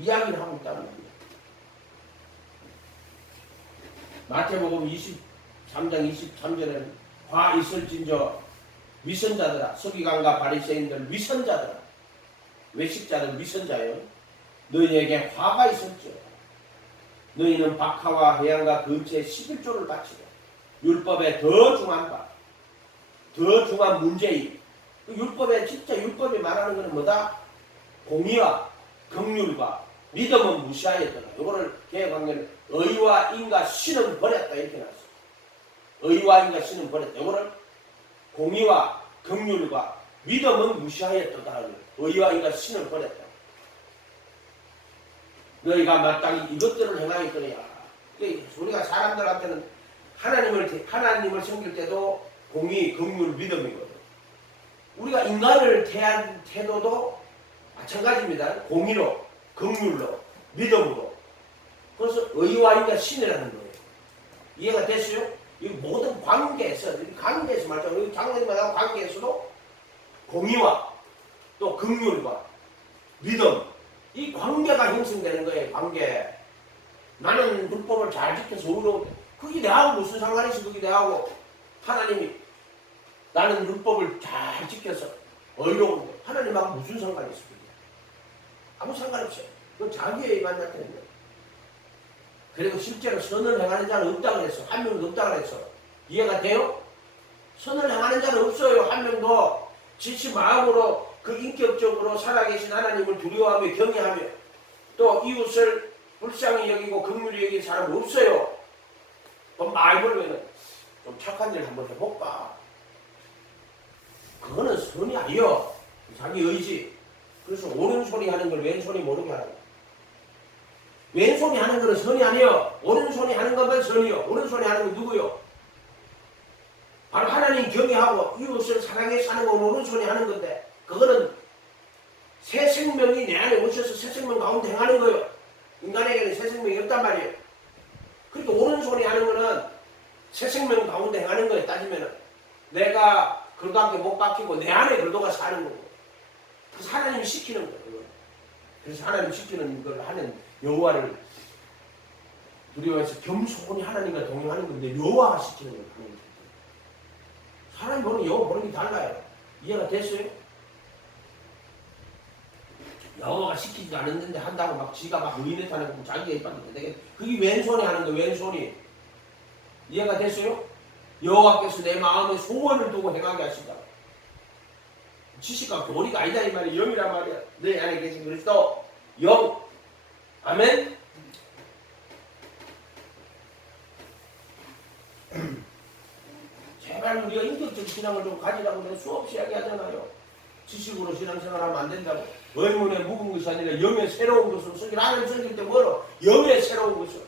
이야기를 하고 있다는 겁니다. 마태복음 23장 23절에는 화 있을진저 위선자들아, 서기관과 바리새인들 위선자들아, 외식자들 위선자여, 너희에게 화가 있을지어다. 너희는 박하와 해양과 근처에 11조를 바치고 율법에 더 중한 바, 더 중한 문제인, 율법에 진짜 율법이 말하는 것은 뭐다? 공의와 긍휼과 믿음은 무시하였더라. 이거를 개혁관계는 의와 인과 신은 버렸다 이렇게 나왔어. 의와 인과 신은 버렸다. 이거를 공의와 긍휼과 믿음은 무시하였다. 의와 인과 신을 버렸다. 너희가 마땅히 이것들을 행하였더냐. 우리가 사람들한테는 하나님을 섬길 때도 공의, 긍휼, 믿음이거든. 우리가 인간을 대한 태도도 마찬가지입니다. 공의로, 긍휼로, 믿음으로. 그래서 의와 인과 신이라는 거예요. 이해가 됐어요? 이 모든 관계에서 말하자면 장로님하고 관계에서도 공의와 또 긍휼과 믿음, 이 관계가 형성되는 거예요. 관계. 나는 율법을 잘 지켜서 의로운데 그게 내하고 무슨 상관이 있어? 그게 내하고 하나님이 나는 율법을 잘 지켜서 의로운데 하나님하고 무슨 상관이 있어? 그게 아무 상관 없어요. 그건 자기의 의만 나타내는 거예요. 그리고 실제로 선을 행하는 자는 없다고 그랬어. 한 명도 없다고 그랬어. 이해가 돼요? 선을 행하는 자는 없어요. 한 명도. 지치 마음으로 그 인격적으로 살아계신 하나님을 두려워하며 경외하며 또 이웃을 불쌍히 여기고 긍휼히 여기는 사람 없어요. 또 많이 벌면은 좀 착한 일 한번 해볼까. 그거는 선이 아니요. 자기 의지. 그래서 오른손이 하는 걸 왼손이 모르게 하라고. 왼손이 하는 거는 선이 아니요. 오른손이 하는 것만 선이요. 오른손이 하는 건 누구요? 바로 하나님 경외하고 이웃을 사랑해서 하는 건 오른손이 하는 건데 그거는 새 생명이 내 안에 오셔서 새 생명 가운데 행하는 거예요. 인간에게는 새 생명이 없단 말이에요. 그러니까 오른손이 하는 거는 새 생명 가운데 행하는 거예요. 따지면은 내가 글도함께 못 박히고 내 안에 글도가 사는 거고. 그래서 하나님이 시키는 거예요. 그래서 하나님 시키는 걸 하는 여호와를 두려워해서 겸손히 하나님과 동행하는 건데 여호와가 시키는 걸 하는 거예요. 사람이 보는 여호와 보는 게 달라요. 이해가 됐어요? 여호와가 시키지도 않았는데 한다고 막 지가 막 의인에 타는 거 자기가 입방이 되게 그게 왼손이 하는 거예요. 왼손이. 이해가 됐어요? 여호와께서 내 마음에 소원을 두고 행하게 하신다. 지식과 교리가 아니다 이 말이야. 영이란 말이야. 내 안에 계신 그리스도 영. 아멘. 제발 우리가 인격적 신앙을 좀 가지라고 내가 수없이 이야기하잖아요. 지식으로 신앙생활하면 안 된다고. 의문에 묵은 것이 아니라 영의 새로운 것으로 쓰기. 나는 쓰길 때 뭐로? 영의 새로운 것으로.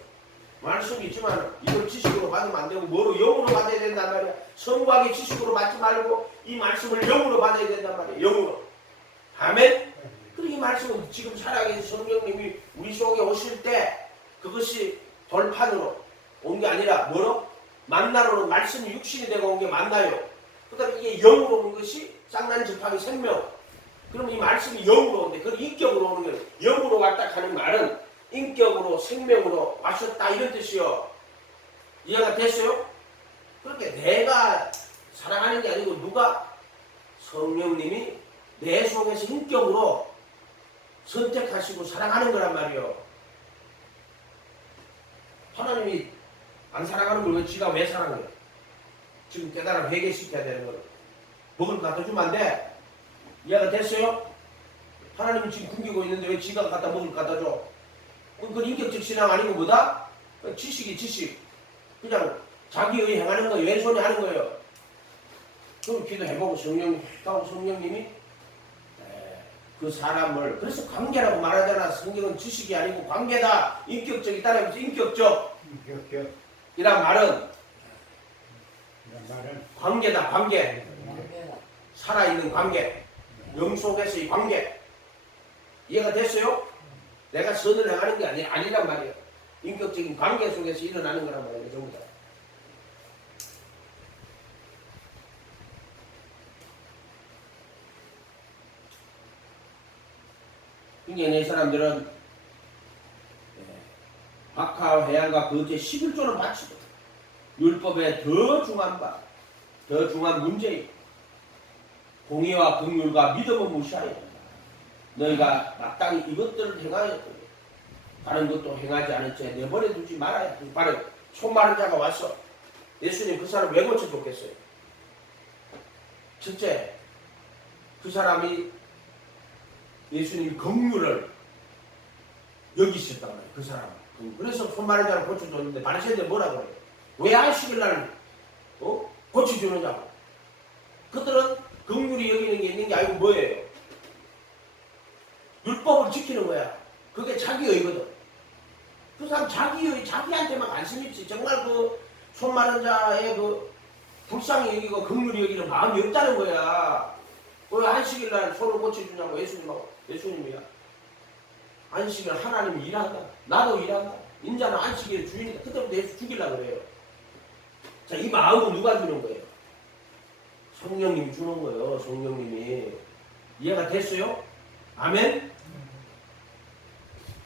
말씀이 있지만 이걸 지식으로 받으면 안 되고 뭐로? 영으로 받아야 된단 말이야. 성곽의 지식으로 받지 말고 이 말씀을 영으로 받아야 된단 말이야. 영으로. 아멘? 그리고 이 말씀은 지금 살아계신 성령님이 우리 속에 오실 때 그것이 돌판으로 온 게 아니라 뭐로? 만나로는 말씀이 육신이 되고 온 게 만나요. 그다음에 이게 영으로 온 것이 쌍난 접합의 생명. 그럼 이 말씀이 영으로 오는데 그건 인격으로 오는 거예요. 영으로 왔다 하는 말은 인격으로 생명으로 와셨다 이런 뜻이요. 이해가 됐어요? 그렇게 내가 사랑하는 게 아니고 누가? 성령님이 내 속에서 인격으로 선택하시고 사랑하는 거란 말이요. 하나님이 안 사랑하는 걸 왜 지가 왜 사랑해요? 지금 깨달아 회개시켜야 되는 거를. 먹을 거 갖다 주면 안 돼. 이해가 됐어요? 하나님이 지금 굶기고 있는데 왜 지가 갖다 먹을 거 갖다 줘? 그건 인격적 신앙 아니고 뭐다? 지식이 지식. 그냥 자기의 행하는 거 왼손에 하는 거예요. 그럼 기도해보고 성령님이 그 사람을 그래서 관계라고 말하잖아. 성경은 지식이 아니고 관계다. 인격적이다. 인격적. 이란 말은 관계다. 관계. 살아있는 관계. 영 속에서의 관계. 이해가 됐어요? 내가 선을 행하는 게 아니란 말이에요. 인격적인 관계 속에서 일어나는 거란 말이에요. 전부 다. 그러니까 이 사람들은 박하와 해양과 그것의 11조는 바치고 율법에 더 중한 바, 더 중한 문제이고 공의와 긍휼과 믿음을 무시하여 너희가 마땅히 이것들을 행하였더니 다른 것도 행하지 않은 채 내버려 두지 말아야 돼. 바로 손 마른 자가 와서 예수님 그 사람 왜 고쳐줬겠어요? 첫째, 그 사람이 예수님 긍휼을 여기셨단 말이에요. 그 사람. 그래서 손 마른 자를 고쳐줬는데 바리새인들 뭐라 그래요? 왜 안식일 날 고쳐주느냐고. 그들은 긍휼이 여기는 게 있는 게 아니고 뭐예요? 율법을 지키는 거야. 그게 자기의거든. 그 사람 자기한테만 관심 있지. 정말 그 손 마른 자의 그 불쌍히 여기고 긍휼히 여기는 마음이 없다는 거야. 왜 안식일 날 손을 고쳐주냐고 예수님이야. 안식일 하나님이 일한다. 나도 일한다. 인자는 안식일 주인이다. 그때부터 예수 죽이려고 그래요. 자, 이 마음은 누가 주는 거예요? 성령님이 주는 거예요. 성령님이. 이해가 됐어요? 아멘?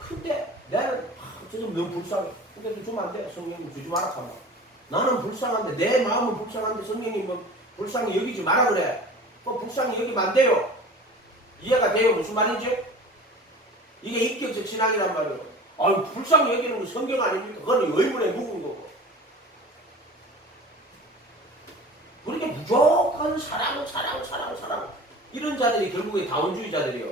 근데 나는 좀 너무 불쌍해. 근데 또 주면 안 돼. 성령님 주지 마라 하면. 나는 불쌍한데 내 마음은 불쌍한데 성령님은 불쌍히 여기지 마라 그래. 불쌍히 여기면 안 돼요. 이해가 돼요? 무슨 말인지? 이게 인격적 신앙이란 말이에요. 아유, 불쌍히 여기는 건 성경 아닙니까? 그건 의문에 묵은 거고. 그렇게 무조건 사랑 이런 자들이 결국에 다원주의자들이요.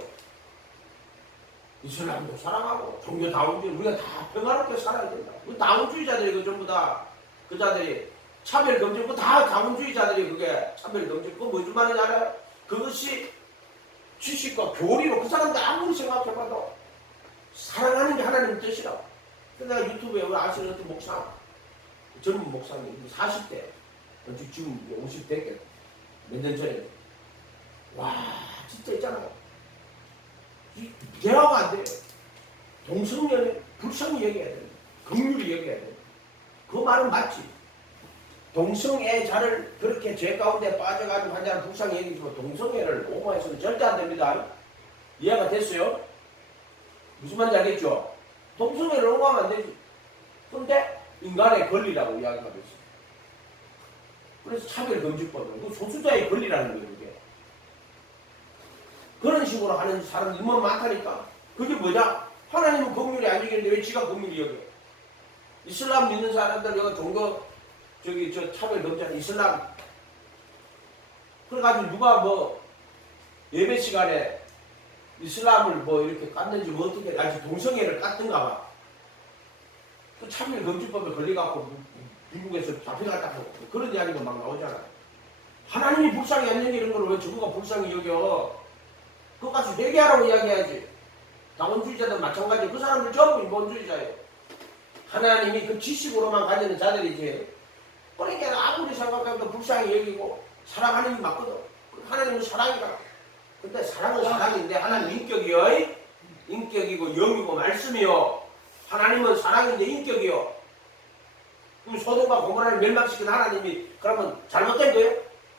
이슬람도 사랑하고 종교 다원주의 우리가 다 평화롭게 살아야 된다. 다원주의자들이 그 전부 다 그 자들이 차별금지 그거 다 다원주의자들이 그게 차별금지 그거 무슨 말인지 알아요? 그것이 지식과 교리로 그 사람들 아무리 생각해봐도 사랑하는 게 하나님 뜻이라고. 근데 내가 유튜브에 우리 아시는 어떤 목사 젊은 목사님 40대 지금 50대 몇 년 전에 와 진짜 있잖아요. 대화가 안 돼요. 동성연애 불쌍히 얘기해야 돼요. 긍휼히 얘기해야 돼요. 그 말은 맞지. 동성애자를 그렇게 죄 가운데 빠져가지고 한 자는 불쌍히 얘기지만 동성애를 오버해서는 절대 안 됩니다. 이해가 됐어요? 무슨 말인지 알겠죠? 동성애를 오버하면 안 되지. 근데 인간의 권리라고 이야기하고 있어요. 그래서 차별금지법은 그 소수자의 권리라는 거예요. 그게. 그런 식으로 하는 사람들이 너무 많다니까. 그게 뭐냐? 하나님은 긍휼이 안 여기는데 왜 지가 긍휼이 여겨? 이슬람 믿는 사람들, 이거 종교, 차별금지하는 이슬람. 그래가지고 누가 예배 시간에 이슬람을 이렇게 깠는지 어떻게, 아직 동성애를 깠든가 봐. 그 차별금지법에 걸려갖고 미국에서 잡혀갔다고 그런 이야기도 막 나오잖아. 하나님이 불쌍히 안 여기는 걸 왜 저거가 불쌍히 여겨? 그것까지 회개하라고 이야기해야지. 다원주의자들 마찬가지. 그 사람들 전부 인본주의자예요. 하나님이 그 지식으로만 가지는 자들이지. 그러니까 아무리 생각해도 불쌍히 여기고 사랑하는 게 맞거든. 하나님은 사랑이라. 근데 사랑은 사랑인데 하나님 인격이고 영이고 말씀이요. 하나님은 사랑인데 인격이요. 그럼 소돔과 고모라를 멸망시킨 하나님이 그러면 잘못된 거예요?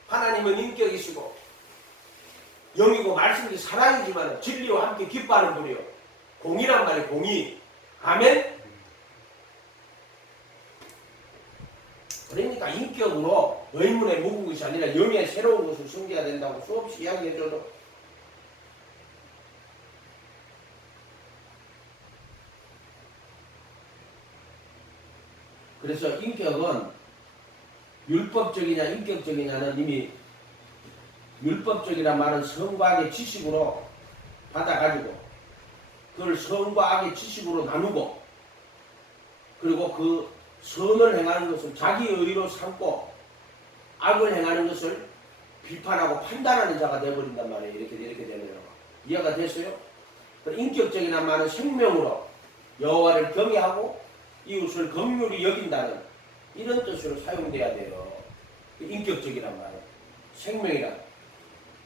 하나님은 인격이시고 영이고 말씀이 사랑이지만 진리와 함께 기뻐하는 분이요. 공의란 말이에요. 공의. 아멘? 그러니까 인격으로 의문에 묵은 것이 아니라 영의 새로운 것을 숨겨야 된다고 수없이 이야기해줘도 그래서 인격은 율법적이냐 인격적이냐는 이미 율법적이란 말은 성과학의 지식으로 받아가지고 그걸 선과 악의 지식으로 나누고 그리고 그 선을 행하는 것을 자기 의로 삼고 악을 행하는 것을 비판하고 판단하는 자가 되어버린단 말이에요. 이렇게 되면 이해가 됐어요? 인격적인 한마는 생명으로 여호와를 경외하고 이웃을 긍휼히 여긴다는 이런 뜻으로 사용돼야 돼요. 인격적이란 말은 생명이란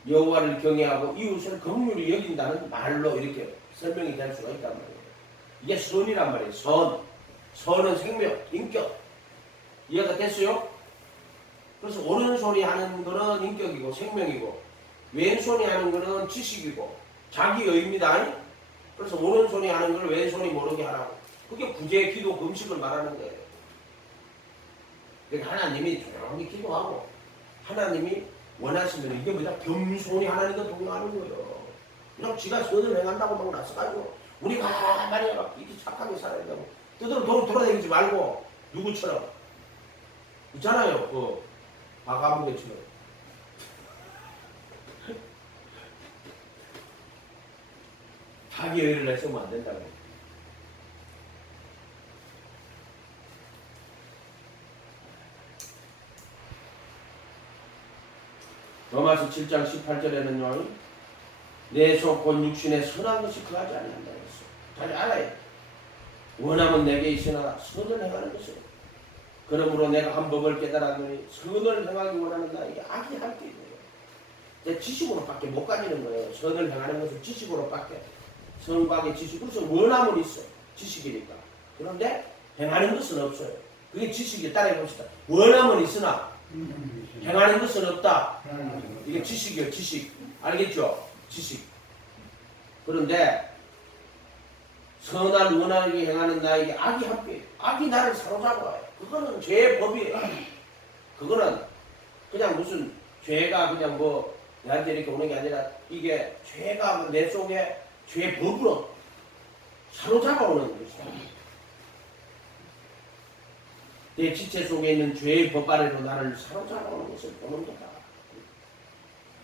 여호와를 경외하고 이웃을 긍휼히 여긴다는 말로 이렇게 설명이 될 수가 있단 말이에요. 이게 선이란 말이에요. 선은 생명, 인격. 이해가 됐어요? 그래서 오른손이 하는 거는 인격이고 생명이고 왼손이 하는 거는 지식이고 자기의입니다. 그래서 오른손이 하는 걸 왼손이 모르게 하라고. 그게 구제, 기도, 금식을 말하는 거예요. 그러니까 하나님이 조용히 기도하고 하나님이 원하시면 이게 뭐냐? 겸손히 하나님과 동행하는 거예요. 그냥 지가 선을 행한다고 막 나서가지고 우리가 말이야 이렇게 착하게 살아야 된다고 돌아다니지 말고 누구처럼 있잖아요. 그 박아무개처럼 자기 의를 내세우면 안 된다고. 로마서 7장 18절에는요. 내 속 곧 육신에 선한 것이 거하지 아니한다 했어. 잘 알아요. 원함은 내게 있으나 선을 행하는 것은 그러므로 내가 한 법을 깨달았노니 선을 행하기 원하는 나에게 악이 할 게 있는 거예요. 내 지식으로밖에 못 가지는 거예요. 선을 행하는 것은 지식으로밖에. 선과 악의 지식. 그래서 원함은 있어. 지식이니까. 그런데 행하는 것은 없어요. 그게 지식이 따라해 봅시다. 원함은 있으나 행하는 것은 없다. 이게 지식이에요. 지식. 알겠죠? 지식. 그런데 선한 원하게 행하는 나에게 악이 함께 악이 나를 사로잡아요. 그거는 죄의 법이에요. 그거는 그냥 무슨 죄가 그냥 뭐 나한테 이렇게 오는 게 아니라 이게 죄가 내 속에 죄의 법으로 사로잡아 오는 것이다. 내 지체 속에 있는 죄의 법 아래로 나를 사로잡아 오는 것을 보는 거다.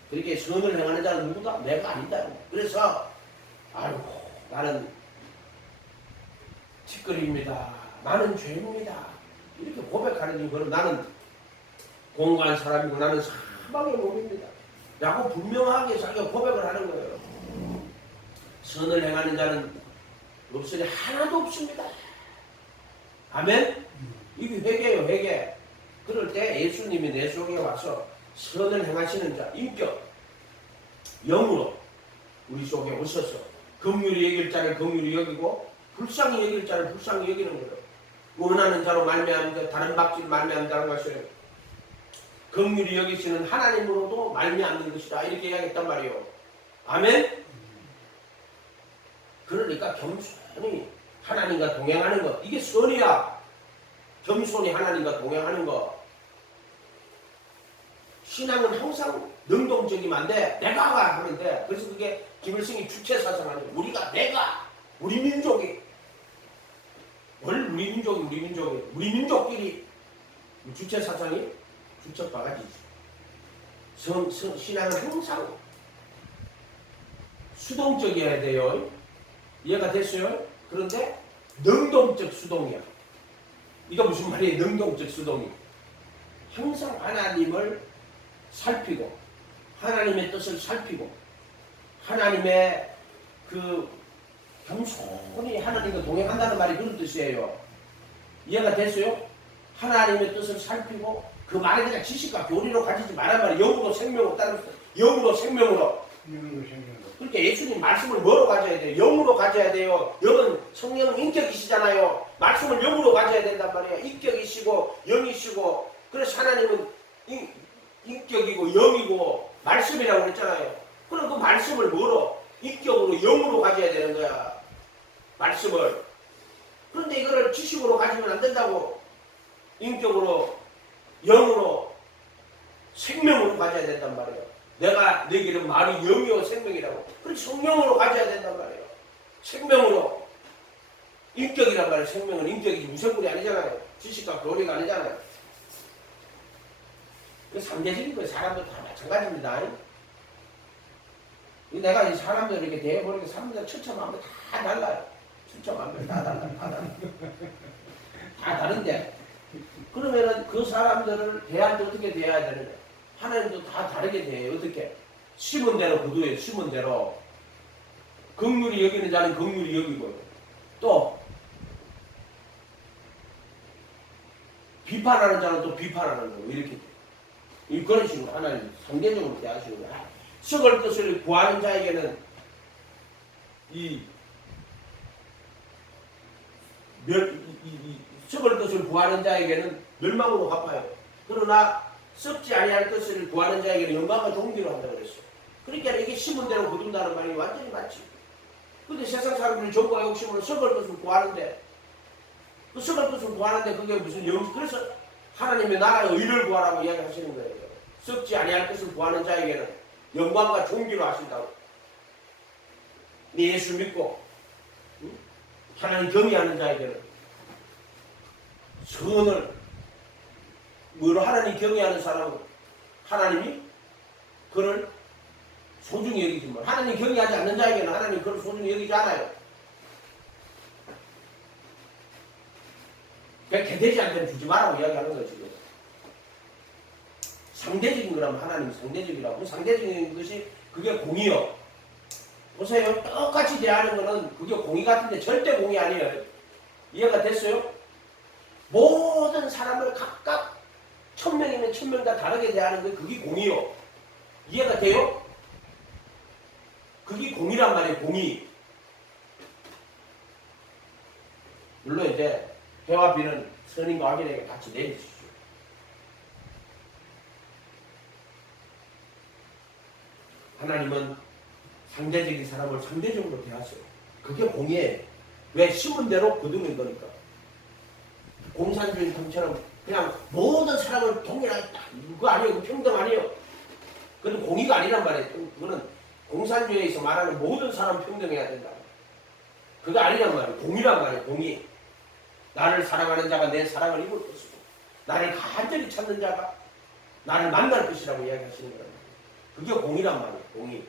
그렇게 선을 행하는 자는 누구다? 내가 아니다. 그래서 아이고 나는 티끌입니다. 나는 죄입니다. 이렇게 고백하는 이거는 나는 공고한 사람이고 나는 사방의 몸입니다. 라고 분명하게 자기가 고백을 하는 거예요. 선을 행하는 자는 없으니 하나도 없습니다. 아멘? 이게 회개예요. 회개. 그럴 때 예수님이 내 속에 와서 선을 행하시는 자, 인격, 영으로 우리 속에 오셔서 긍휼히 여길 자를 긍휼히 여기고 불쌍히 여길 자를 불쌍히 여기는 거예요. 원하는 자로 말미암는 다른 박질 말미암다는 것을 긍휼히 여기시는 하나님으로도 말미암는 것이다. 이렇게 이야기했단 말이에요. 아멘? 그러니까 겸손히 하나님과 동행하는 것. 이게 선이야. 겸손히 하나님과 동행하는 것. 신앙은 항상 능동적이면 안 돼. 내가가 하면 돼. 그래서 그게 김일성이 주체사상하는 우리가 내가 우리 민족이 뭘 우리 민족끼리 주체사상이 주척바가지지. 신앙은 항상 수동적이어야 돼요. 이해가 됐어요? 그런데 능동적 수동이야. 이거 무슨 말이에요? 능동적 수동이. 항상 하나님을 살피고 하나님의 뜻을 살피고 하나님의 그 겸손히 하나님과 동행한다는 말이 그런 뜻이에요. 이해가 됐어요? 하나님의 뜻을 살피고 그 말을 그냥 지식과 교리로 가지지 말란 말이에요. 영으로 생명으로 따르면서 영으로 생명으로. 그렇게 예수님 말씀을 뭐로 가져야 돼요? 영으로 가져야 돼요. 영은 성령은 인격이시잖아요. 말씀을 영으로 가져야 된단 말이에요. 인격이시고 영이시고. 그래서 하나님은 인격이고 영이고 말씀이라고 그랬잖아요. 그럼 그 말씀을 뭐로? 인격으로 영으로 가져야 되는 거야. 말씀을. 그런데 이거를 지식으로 가지면 안 된다고. 인격으로 영으로 생명으로 가져야 된단 말이에요. 내가 너희에게는 말이 영이요 생명이라고. 그렇게 성령으로 가져야 된단 말이에요. 생명으로. 인격이란 말이에요. 생명은 인격이지 무생물이 아니잖아요. 지식과 교리가 아니잖아요. 그 상대적인 거예요. 사람도 다 마찬가지입니다. 내가 이 사람들 이렇게 대해보니까 사람들 처참하면 다 달라요. 처참하면 다 달라요. 다 달라요. 다 다른데 그러면은 그 사람들을 대할 때 어떻게 대해야 되느냐? 하나님도 다 다르게 대해요. 어떻게? 심은 대로 거두어요. 심은 대로. 긍휼히 여기는 자는 긍휼히 여기고요. 또 비판하는 자는 또 비판하는 거고 이렇게 돼요. 그런 식으로 하나님 상대적으로 대하시는 거야. 썩을 것을 구하는 자에게는 썩을 것을 구하는 자에게는 멸망으로 갚아요. 그러나 썩지 아니할 것을 구하는 자에게는 영광과 존귀로 한다고 그랬어요. 그러니까 이게 심은 대로 거둔다는 말이 완전히 맞지. 근데 세상 사람들이 정보와 욕심으로 썩을 것을 구하는데 그 썩을 것을 구하는데 그게 무슨 그래서 하나님의 나라의 의를 구하라고 이야기하시는 거예요. 썩지 아니할 것을 구하는 자에게는 영광과 존귀로 하신다고. 네 예수 믿고 하나님 경외하는 자에게는 선을 뭐로 하나님 경외하는 사람은 하나님이 그를 소중히 여기지만 하나님 경외하지 않는 자에게는 하나님 그를 소중히 여기지 않아요. 그러니까 개되지 않는 주지 말라고 이야기하는 거예요. 지금 상대적인 거라면 하나님 상대적이라고. 상대적인 것이 그게 공이요. 보세요. 똑같이 대하는 거는 그게 공이 같은데 절대 공이 아니에요. 이해가 됐어요? 모든 사람을 각각 1000명이면 1000명 다 다르게 대하는 게 그게 공이요. 이해가 돼요? 그게 공이란 말이에요. 공이. 물론 이제 해와 비는 선인과 악인에게 같이 내리시죠. 하나님은 상대적인 사람을 상대적으로 대하세요. 그게 공이에요. 왜? 심은 대로 거두는 거니까. 공산주의 통처럼 그냥 모든 사람을 동일하게 딱 그거 아니에요. 그 평등 아니에요. 그건 공의가 아니란 말이에요. 그거는 공산주의에서 말하는 모든 사람 평등해야 된다. 그거 아니란 말이에요. 공의란 말이에요. 공의. 나를 사랑하는 자가 내 사랑을 입을 것이고 나를 간절히 찾는 자가 나를 만날 것이라고 이야기하시는 거예요. 그게 공의란 말이에요. 공의.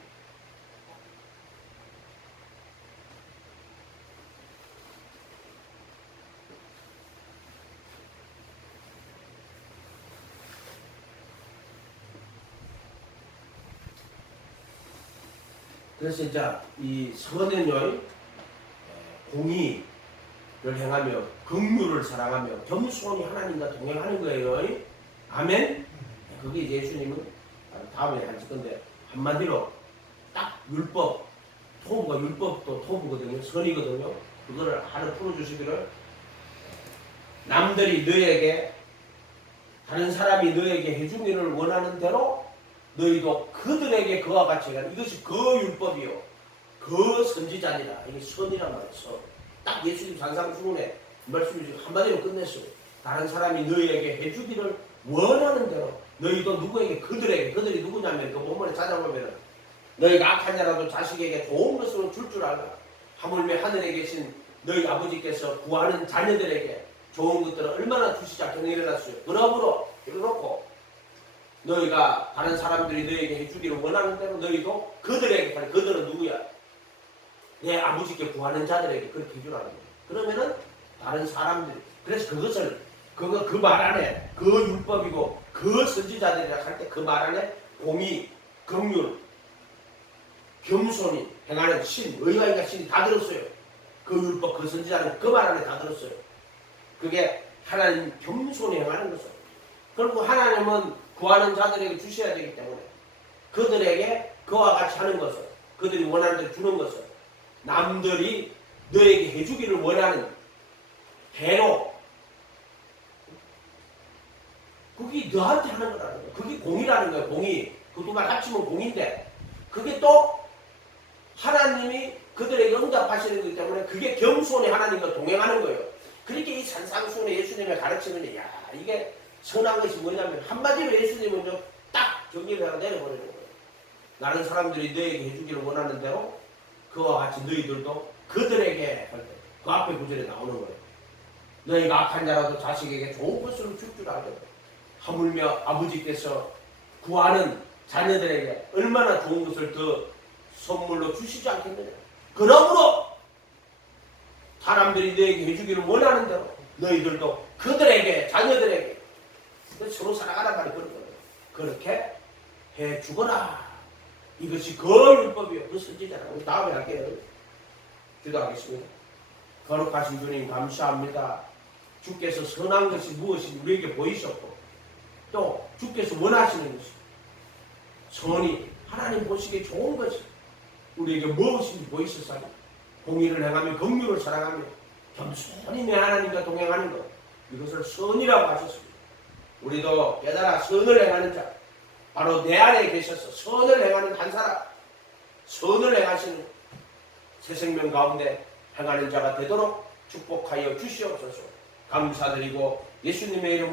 그래서 이제 이 선은요, 공의를 행하며 긍휼을 사랑하며 겸손히 하나님과 동행하는 거예요. 아멘. 그게 예수님은 다음에 하실 건데 한마디로 딱 율법, 토부가 율법도 토부거든요. 선이거든요. 그거를 하나 풀어주시기를 남들이 너에게 다른 사람이 너에게 해주기를 원하는 대로 너희도 그들에게 그와 같이 해라. 이것이 그 율법이요. 그 선지자니라. 이게 선이란 말이에요. 선. 딱 예수님 산상수훈에 말씀이 한마디로 끝냈어요. 다른 사람이 너희에게 해주기를 원하는 대로 너희도 누구에게 그들이 누구냐면 그 본문에 찾아보면 너희가 악한 자라도 자식에게 좋은 것으로 줄 줄 알라. 하물며 하늘에 계신 너희 아버지께서 구하는 자녀들에게 좋은 것들을 얼마나 주시지 않겠느냐 일어났어요. 그러므로 이렇고 너희가 다른 사람들이 너희에게 해주기를 원하는 대로 너희도 그들에게, 그들은 누구야? 내 아버지께 구하는 자들에게 그렇게 해주라는 거예요. 그러면은 다른 사람들이, 그래서 그것을 그 말 안에 그 율법이고 그 선지자들이라 할 때 그 말 안에 공의, 긍휼, 겸손이 행하는 신, 의가 인가 신이 다 들었어요. 그 율법, 그 선지자는 그 말 안에 다 들었어요. 그게 하나님 겸손히 행하는 것을. 그리고 하나님은 구하는 자들에게 주셔야 되기 때문에 그들에게 그와 같이 하는 것을, 그들이 원하는 대로 주는 것을, 남들이 너에게 해주기를 원하는 대로 그게 너한테 하는 거라는 거예요. 그게 공이라는 거예요. 공이. 그 두 말 합치면 공인데 그게 또 하나님이 그들에게 응답하시는 거기 때문에 그게 겸손히 하나님과 동행하는 거예요. 그렇게 이 산상수훈에 예수님의 가르침은 야 이게 선한 것이 뭐냐면 한마디로 예수님은 딱 정리를 하고 내려버리는 거예요. 나는 사람들이 너에게 해주기를 원하는 대로 그와 같이 너희들도 그들에게 할 때 그 앞에 구절에 나오는 거예요. 너희가 악한 자라도 자식에게 좋은 것으로 줄 줄 알거든. 하물며 아버지께서 구하는 자녀들에게 얼마나 좋은 것을 더 선물로 주시지 않겠느냐. 그러므로 사람들이 너에게 해주기를 원하는 대로 너희들도 그들에게, 자녀들에게 서로 살아가란 말이 그런 거예요. 그렇게 해 주거라. 이것이 그 율법이요, 그 선지자라고. 우리 다음에 할게요. 기도하겠습니다. 거룩하신 주님 감사합니다. 주께서 선한 것이 무엇인지 우리에게 보이셨고, 또 주께서 원하시는 것이 선이 하나님 보시기에 좋은 것이 우리에게 무엇인지 보이셨사니 공의를 행하며 긍휼을 사랑하며 겸손히 내 하나님과 동행하는 것, 이것을 선이라고 하셨습니다. 우리도 깨달아 선을 행하는 자, 바로 내 안에 계셔서 선을 행하는 한 사람, 선을 행하시는 새 생명 가운데 행하는 자가 되도록 축복하여 주시옵소서. 감사드리고 예수님의 이름